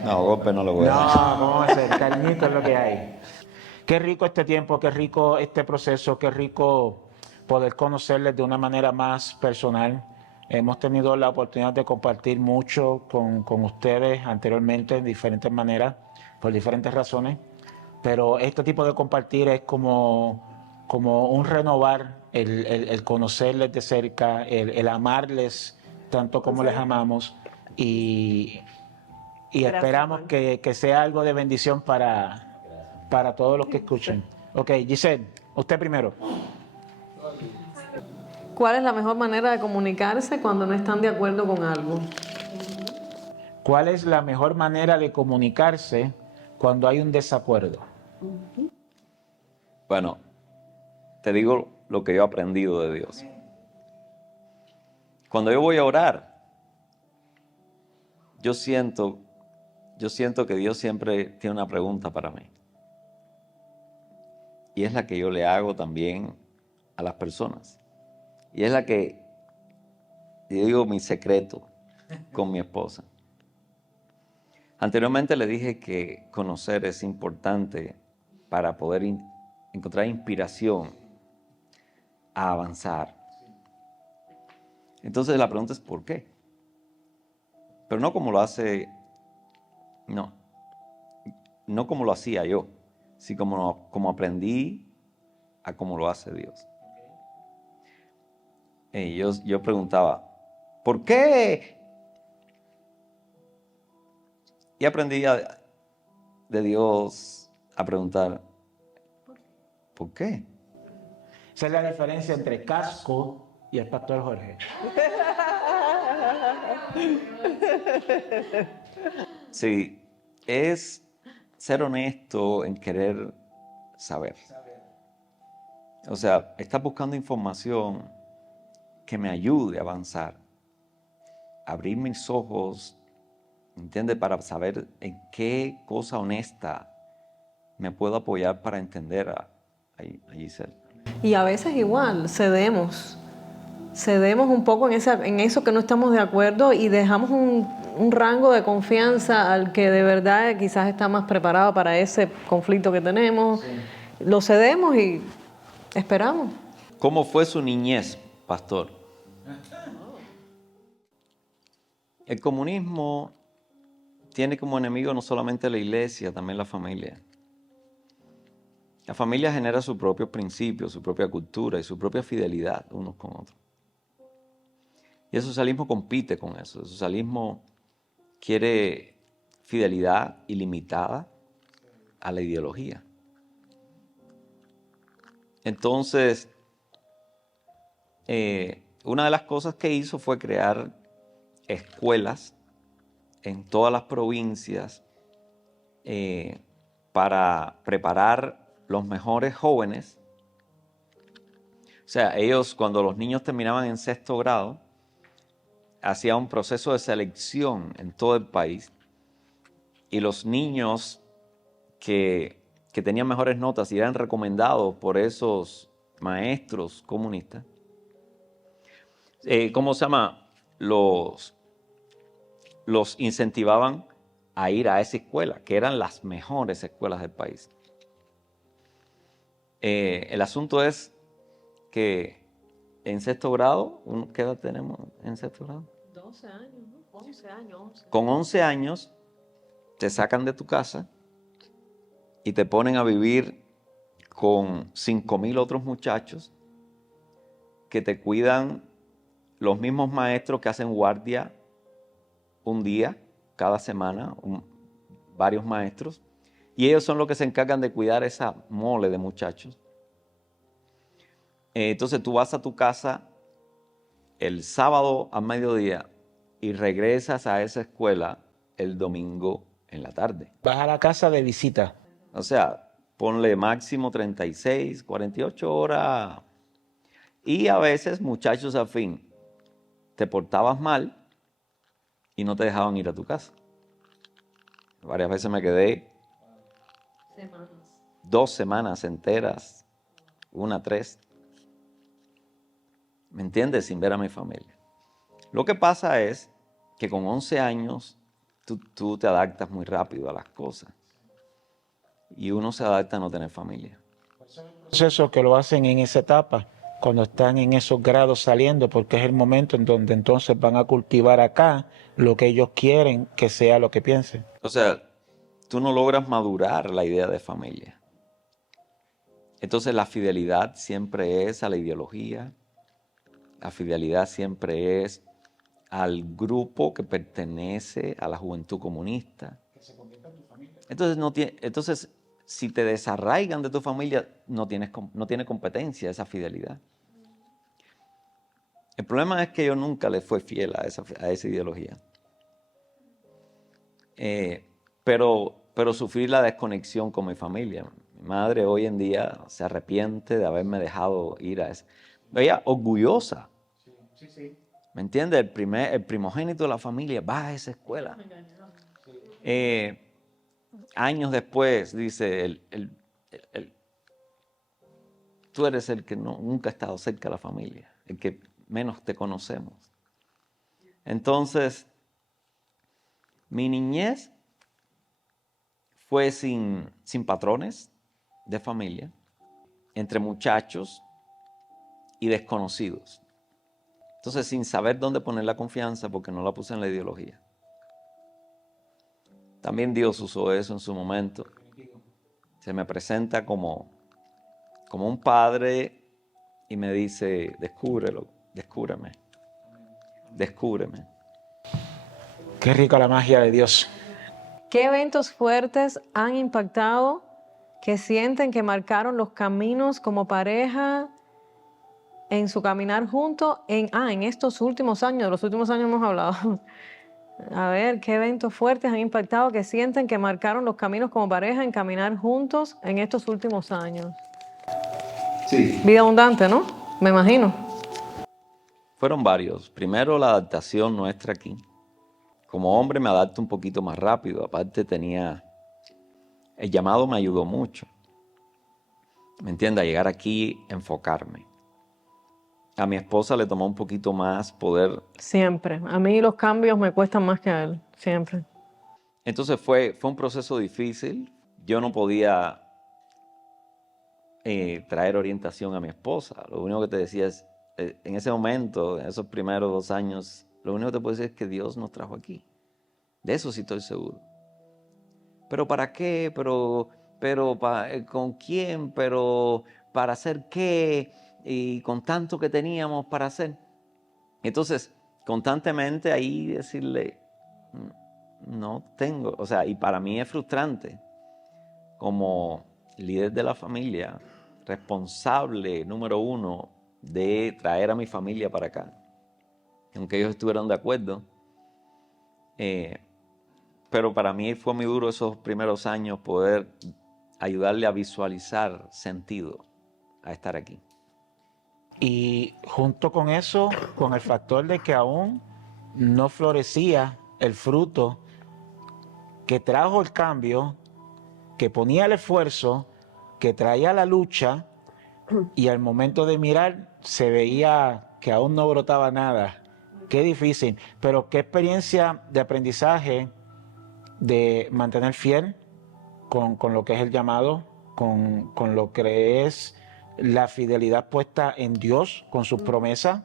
No, golpe no lo voy a dar. No, ¿cómo va a ser? Cariñito es lo que hay. Qué rico este tiempo, qué rico este proceso, qué rico poder conocerles de una manera más personal. Hemos tenido la oportunidad de compartir mucho con ustedes anteriormente en diferentes maneras, por diferentes razones, pero este tipo de compartir es como un renovar, el conocerles de cerca, el amarles tanto como les amamos, y esperamos que sea algo de bendición para todos los que escuchen. Ok, Giselle, usted primero. ¿Cuál es la mejor manera de comunicarse cuando no están de acuerdo con algo? ¿Cuál es la mejor manera de comunicarse cuando hay un desacuerdo? Bueno, te digo lo que yo he aprendido de Dios. Cuando yo voy a orar, yo siento que Dios siempre tiene una pregunta para mí. Y es la que yo le hago también a las personas. Y es la que, yo digo, mi secreto con mi esposa. Anteriormente le dije que conocer es importante para poder encontrar inspiración a avanzar. Entonces la pregunta es ¿por qué? Pero no como lo hace, no como lo hacía yo, sino como aprendí a cómo lo hace Dios. Y yo preguntaba, ¿por qué? Y aprendí de Dios a preguntar, ¿por qué? Esa es la diferencia entre Casco y el pastor Jorge. Sí, es ser honesto en querer saber. O sea, estás buscando información que me ayude a avanzar. abrir mis ojos, ¿entiendes? Para saber en qué cosa honesta me puedo apoyar para entender a Giselle. Y a veces igual cedemos un poco en eso que no estamos de acuerdo y dejamos un rango de confianza al que de verdad quizás está más preparado para ese conflicto que tenemos. Sí. Lo cedemos y esperamos. ¿Cómo fue su niñez, pastor? El comunismo tiene como enemigo no solamente la iglesia, también la familia. La familia genera sus propios principios, su propia cultura y su propia fidelidad unos con otros. Y el socialismo compite con eso. El socialismo quiere fidelidad ilimitada a la ideología. Entonces, una de las cosas que hizo fue crear escuelas en todas las provincias para preparar los mejores jóvenes. O sea, ellos cuando los niños terminaban en 6º grado, hacía un proceso de selección en todo el país y los niños que tenían mejores notas y eran recomendados por esos maestros comunistas, ¿cómo se llama? Los incentivaban a ir a esa escuela, que eran las mejores escuelas del país. El asunto es que en 6º grado, ¿qué edad tenemos en 6º grado? 12 años, ¿no? 11 años. 11. Con 11 años te sacan de tu casa y te ponen a vivir con 5,000 otros muchachos que te cuidan los mismos maestros que hacen guardia un día, cada semana, varios maestros, y ellos son los que se encargan de cuidar esa mole de muchachos. Entonces tú vas a tu casa el sábado a mediodía y regresas a esa escuela el domingo en la tarde. Vas a la casa de visita. O sea, ponle máximo 36, 48 horas. Y a veces, muchachos afín, te portabas mal y no te dejaban ir a tu casa. Varias veces me quedé 2 semanas enteras, 3. ¿Me entiendes? Sin ver a mi familia. Lo que pasa es que con 11 años tú te adaptas muy rápido a las cosas. Y uno se adapta a no tener familia. Proceso que lo hacen en esa etapa, cuando están en esos grados saliendo, porque es el momento en donde entonces van a cultivar acá lo que ellos quieren que sea lo que piensen. O sea, tú no logras madurar la idea de familia. Entonces la fidelidad siempre es a la ideología, la fidelidad siempre es al grupo que pertenece a la juventud comunista. Entonces, si te desarraigan de tu familia, no tiene competencia esa fidelidad. El problema es que yo nunca le fui fiel a esa ideología. Pero sufrí la desconexión con mi familia. Mi madre hoy en día se arrepiente de haberme dejado ir a eso. Ella orgullosa. Sí. ¿Me entiendes? El primogénito de la familia va a esa escuela. Años después dice, tú eres el que nunca ha estado cerca de la familia, el que menos te conocemos. Entonces, mi niñez fue sin patrones de familia, entre muchachos y desconocidos. Entonces, sin saber dónde poner la confianza porque no la puse en la ideología. También Dios usó eso en su momento. Se me presenta como un padre y me dice, descúbreme. Qué rica la magia de Dios. ¿Qué eventos fuertes han impactado, que sienten que marcaron los caminos como pareja en su caminar juntos en estos últimos años? Los últimos años hemos hablado. A ver, ¿qué eventos fuertes han impactado que sienten que marcaron los caminos como pareja en caminar juntos en estos últimos años? Sí. Vida abundante, ¿no? Me imagino. Fueron varios. Primero, la adaptación nuestra aquí. Como hombre me adapto un poquito más rápido. Aparte el llamado me ayudó mucho. ¿Me entiendes? A llegar aquí, enfocarme. A mi esposa le tomó un poquito más poder. Siempre. A mí los cambios me cuestan más que a él, siempre. Entonces fue un proceso difícil. Yo no podía traer orientación a mi esposa. Lo único que te decía es, en ese momento, en esos primeros 2 años, lo único que te puedo decir es que Dios nos trajo aquí. De eso sí estoy seguro. ¿Pero para qué? ¿Pero con quién? ¿Pero para hacer qué? Y con tanto que teníamos para hacer. Entonces, constantemente ahí decirle, no tengo. O sea, y para mí es frustrante como líder de la familia, responsable número 1 de traer a mi familia para acá. Aunque ellos estuvieron de acuerdo. Pero para mí fue muy duro esos primeros años poder ayudarle a visualizar sentido a estar aquí. Y junto con eso, con el factor de que aún no florecía el fruto que trajo el cambio, que ponía el esfuerzo, que traía la lucha, y al momento de mirar se veía que aún no brotaba nada. Qué difícil, pero qué experiencia de aprendizaje de mantener fiel con lo que es el llamado, con lo que es la fidelidad puesta en Dios, con sus promesas,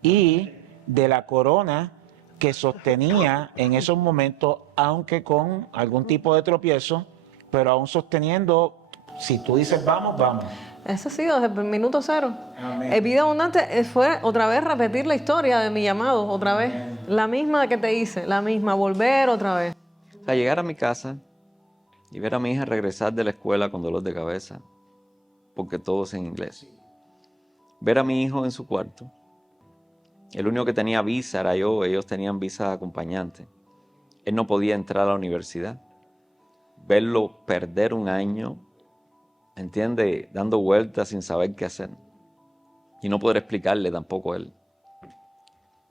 y de la corona que sostenía en esos momentos, aunque con algún tipo de tropiezo, pero aún sosteniendo, si tú dices vamos, vamos. Ese ha sido desde el minuto 0. Amén. Vida Abundante fue otra vez repetir la historia de mi llamado, otra vez. La misma que te hice, la misma, volver otra vez. O sea, llegar a mi casa y ver a mi hija regresar de la escuela con dolor de cabeza, porque todo es en inglés. Ver a mi hijo en su cuarto. El único que tenía visa era yo, ellos tenían visa de acompañante. Él no podía entrar a la universidad. Verlo perder 1 año, ¿entiende? Dando vueltas sin saber qué hacer. Y no poder explicarle tampoco a él.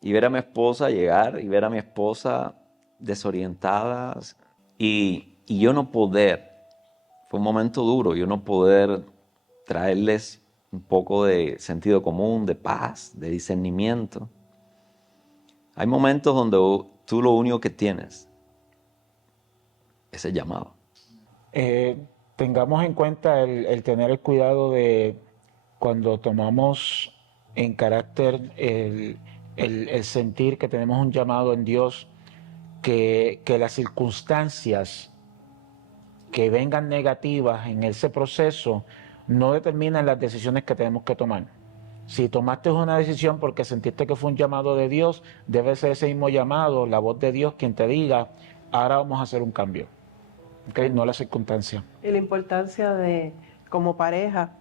Y ver a mi esposa llegar y ver a mi esposa desorientada y yo no poder, fue un momento duro, yo no poder traerles un poco de sentido común, de paz, de discernimiento. Hay momentos donde tú lo único que tienes es el llamado. Tengamos en cuenta el tener el cuidado de cuando tomamos en carácter el sentir que tenemos un llamado en Dios, que las circunstancias que vengan negativas en ese proceso no determinan las decisiones que tenemos que tomar. Si tomaste una decisión porque sentiste que fue un llamado de Dios, debe ser ese mismo llamado, la voz de Dios, quien te diga, ahora vamos a hacer un cambio. ¿Okay? No la circunstancia. Y la importancia de, como pareja,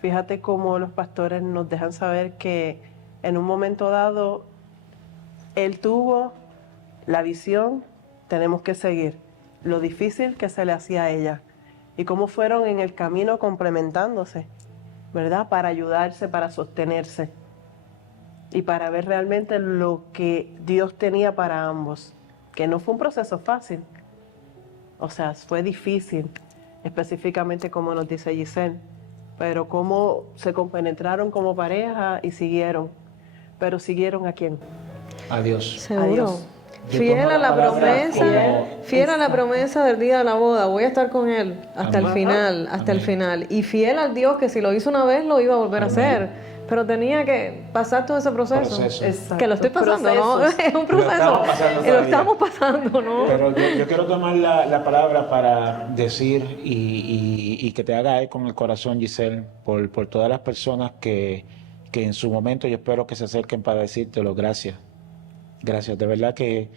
fíjate cómo los pastores nos dejan saber que en un momento dado, él tuvo la visión, tenemos que seguir, lo difícil que se le hacía a ella y cómo fueron en el camino complementándose, ¿verdad? Para ayudarse, para sostenerse y para ver realmente lo que Dios tenía para ambos, que no fue un proceso fácil, o sea, fue difícil, específicamente como nos dice Giselle, pero cómo se compenetraron como pareja y siguieron, pero siguieron ¿a quién? A Dios. Seguro. Adiós. Fiel a la promesa, fiel a la promesa del día de la boda, voy a estar con él hasta el Amén. final, hasta el Amén. final. Y fiel al Dios que si lo hizo una vez lo iba a volver a Amén. hacer, pero tenía que pasar todo ese proceso. Exacto. Que lo estoy pasando, ¿no? Procesos. Es un proceso. estamos pasando Lo todavía. estamos pasando, ¿no? Pero yo quiero tomar la palabra para decir y que te haga con el corazón, Giselle, por todas las personas que en su momento yo espero que se acerquen para decírtelo. Gracias. Gracias, de verdad que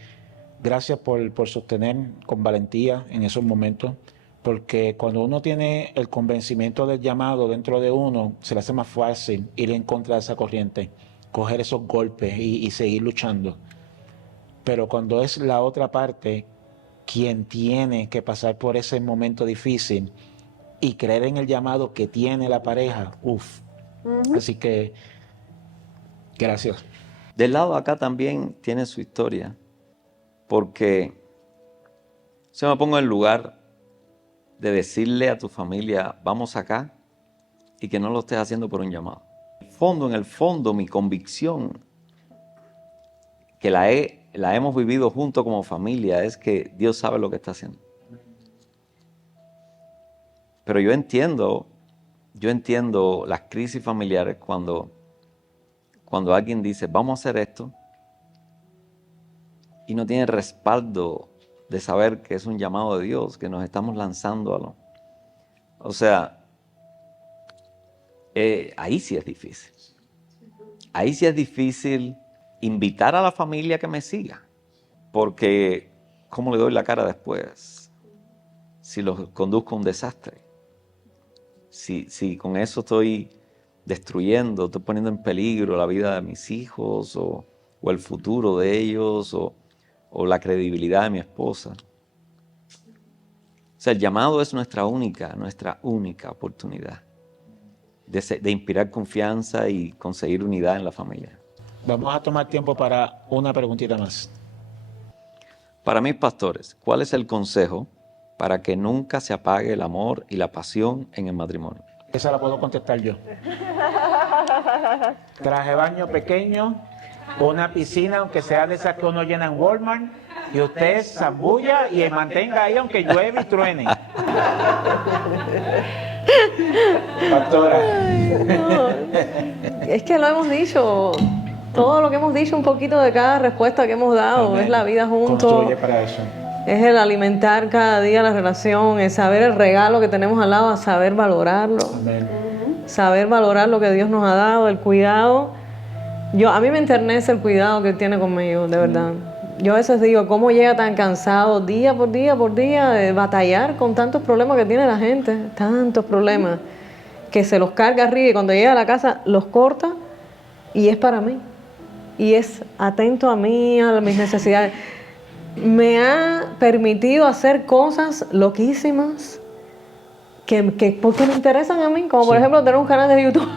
gracias por sostener con valentía en esos momentos, porque cuando uno tiene el convencimiento del llamado dentro de uno, se le hace más fácil ir en contra de esa corriente, coger esos golpes y seguir luchando. Pero cuando es la otra parte quien tiene que pasar por ese momento difícil y creer en el llamado que tiene la pareja, uff. Así que Gracias. Del lado de acá también tiene su historia, porque se me pongo en el lugar de decirle a tu familia, vamos acá, y que no lo estés haciendo por un llamado. En el fondo, mi convicción, que la hemos vivido junto como familia, es que Dios sabe lo que está haciendo. Pero yo entiendo las crisis familiares cuando alguien dice, vamos a hacer esto, y no tiene respaldo de saber que es un llamado de Dios, que nos estamos lanzando a lo... O sea, ahí sí es difícil. Ahí sí es difícil invitar a la familia que me siga, porque ¿cómo le doy la cara después si los conduzco a un desastre? Si con eso estoy destruyendo, estoy poniendo en peligro la vida de mis hijos o el futuro de ellos o la credibilidad de mi esposa. O sea, el llamado es nuestra única oportunidad de inspirar confianza y conseguir unidad en la familia. Vamos a tomar tiempo para una preguntita más. Para mis pastores, ¿cuál es el consejo para que nunca se apague el amor y la pasión en el matrimonio? Esa la puedo contestar yo. Traje de baño pequeño, una piscina, aunque sea de esas que uno llena en Walmart, y usted zambulla y mantenga ahí aunque llueve y truene. Pastora. No, es que lo hemos dicho, todo lo que hemos dicho, un poquito de cada respuesta que hemos dado, Amén. es la vida juntos, Construye para eso. es el alimentar cada día la relación, es saber el regalo que tenemos al lado, saber valorarlo, Amén. saber valorar lo que Dios nos ha dado, el cuidado. A mí me enternece el cuidado que Él tiene conmigo, de verdad. Yo a veces digo, ¿cómo llega tan cansado día por día de batallar con tantos problemas que tiene la gente? Tantos problemas, que se los carga arriba y cuando llega a la casa los corta y es para mí. Y es atento a mí, a mis necesidades. Me ha permitido hacer cosas loquísimas porque me interesan a mí, como por ejemplo tener un canal de YouTube.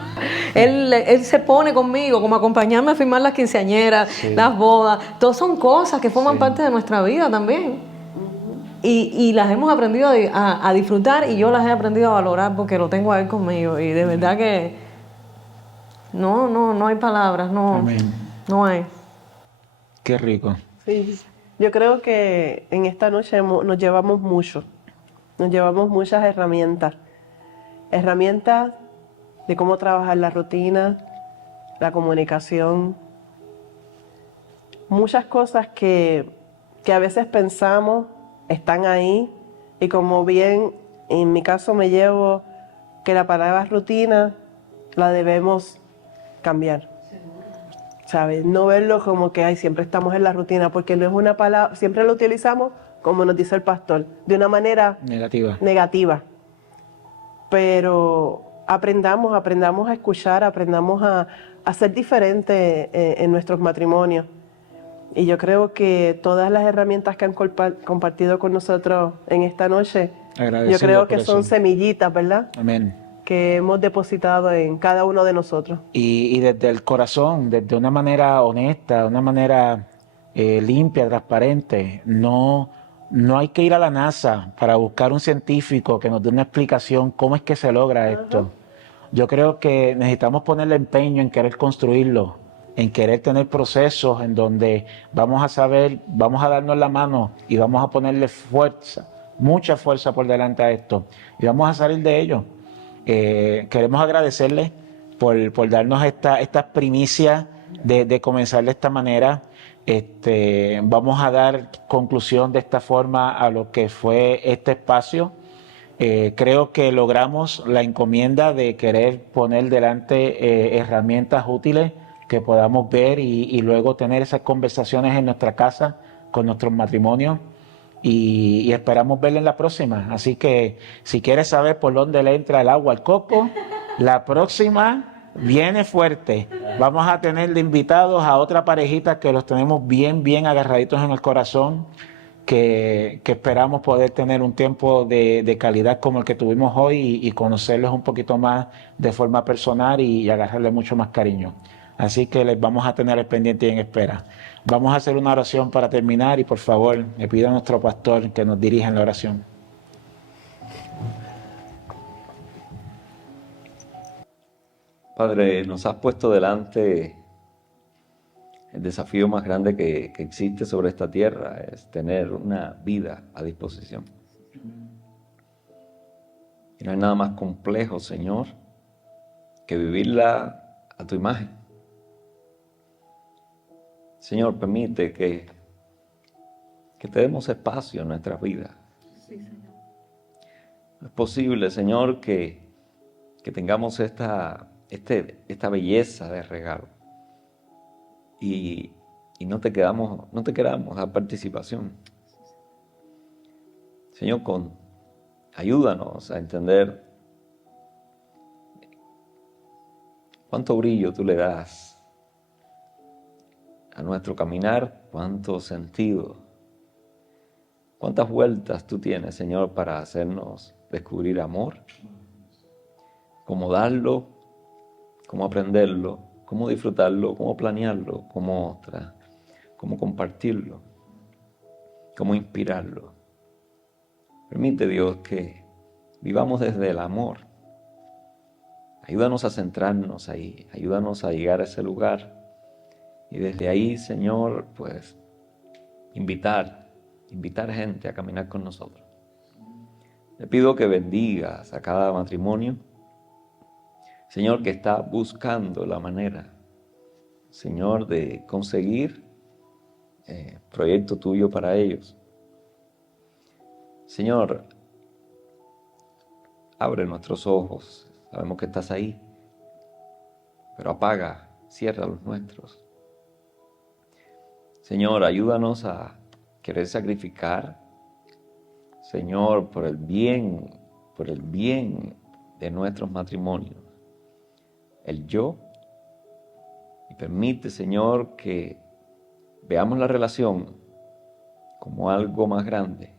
Él se pone conmigo, como acompañarme a filmar las quinceañeras, las bodas. Todas son cosas que forman parte de nuestra vida también. Y las hemos aprendido a disfrutar y yo las he aprendido a valorar porque lo tengo a él conmigo. Y de verdad que no hay palabras, Amén. no hay. Qué rico. Sí, yo creo que en esta noche nos llevamos mucho, nos llevamos muchas herramientas de cómo trabajar la rutina, la comunicación, muchas cosas que a veces pensamos están ahí y como bien en mi caso me llevo que la palabra rutina la debemos cambiar. ¿Sabes? No verlo como que siempre estamos en la rutina, porque no es una palabra, siempre lo utilizamos como nos dice el pastor, de una manera negativa. Pero aprendamos a escuchar, aprendamos a ser diferentes en nuestros matrimonios. Y yo creo que todas las herramientas que han compartido con nosotros en esta noche, yo creo que son semillitas, ¿verdad? Amén. Que hemos depositado en cada uno de nosotros. Y desde el corazón, desde una manera honesta, una manera limpia, transparente. No hay que ir a la NASA para buscar un científico que nos dé una explicación cómo es que se logra esto. Yo creo que necesitamos ponerle empeño en querer construirlo, en querer tener procesos en donde vamos a saber, vamos a darnos la mano y vamos a ponerle fuerza, mucha fuerza por delante a esto y vamos a salir de ello. Queremos agradecerle por darnos estas primicias de comenzar de esta manera. Vamos a dar conclusión de esta forma a lo que fue este espacio. Creo que logramos la encomienda de querer poner delante herramientas útiles que podamos ver y luego tener esas conversaciones en nuestra casa con nuestros matrimonios. Y esperamos verla en la próxima. Así que si quieres saber por dónde le entra el agua al coco, la próxima viene fuerte. Vamos a tener de invitados a otra parejita que los tenemos bien agarraditos en el corazón, que esperamos poder tener un tiempo de calidad como el que tuvimos hoy y conocerles un poquito más de forma personal y agarrarle mucho más cariño. Así que les vamos a tener el pendiente y en espera. Vamos a hacer una oración para terminar y por favor le pido a nuestro pastor que nos dirija en la oración. Padre, nos has puesto delante el desafío más grande que existe sobre esta tierra, es tener una vida a disposición. Y no hay nada más complejo, Señor, que vivirla a tu imagen. Señor, permite que te demos espacio en nuestras vidas. Sí, Señor. No es posible, Señor, que tengamos esta belleza de regalo y no te queramos dar participación. Señor, ayúdanos a entender cuánto brillo tú le das a nuestro caminar, cuánto sentido, cuántas vueltas tú tienes, Señor, para hacernos descubrir amor, cómo darlo, cómo aprenderlo, cómo disfrutarlo, cómo planearlo, cómo compartirlo, cómo inspirarlo. Permite, Dios, que vivamos desde el amor. Ayúdanos a centrarnos ahí, ayúdanos a llegar a ese lugar y desde ahí, Señor, pues invitar gente a caminar con nosotros. Te pido que bendigas a cada matrimonio, Señor, que está buscando la manera, Señor, de conseguir proyecto tuyo para ellos. Señor, abre nuestros ojos, sabemos que estás ahí, pero cierra los nuestros. Señor, ayúdanos a querer sacrificar, Señor, por el bien de nuestros matrimonios, el yo, y permite, Señor, que veamos la relación como algo más grande,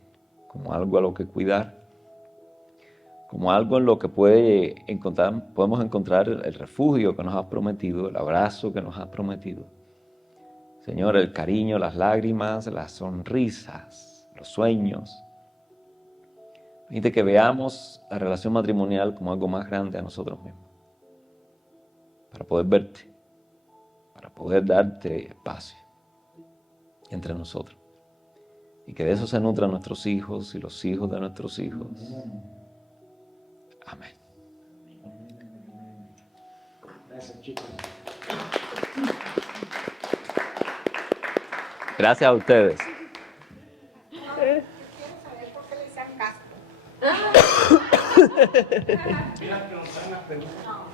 como algo a lo que cuidar, como algo en lo que podemos encontrar el refugio que nos has prometido, el abrazo que nos has prometido. Señor, el cariño, las lágrimas, las sonrisas, los sueños. Permite que veamos la relación matrimonial como algo más grande a nosotros mismos, para poder verte, para poder darte espacio entre nosotros. Y que de eso se nutran nuestros hijos y los hijos de nuestros hijos. Amén. Gracias, chicos. Gracias a ustedes.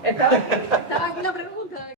Estaba aquí la pregunta.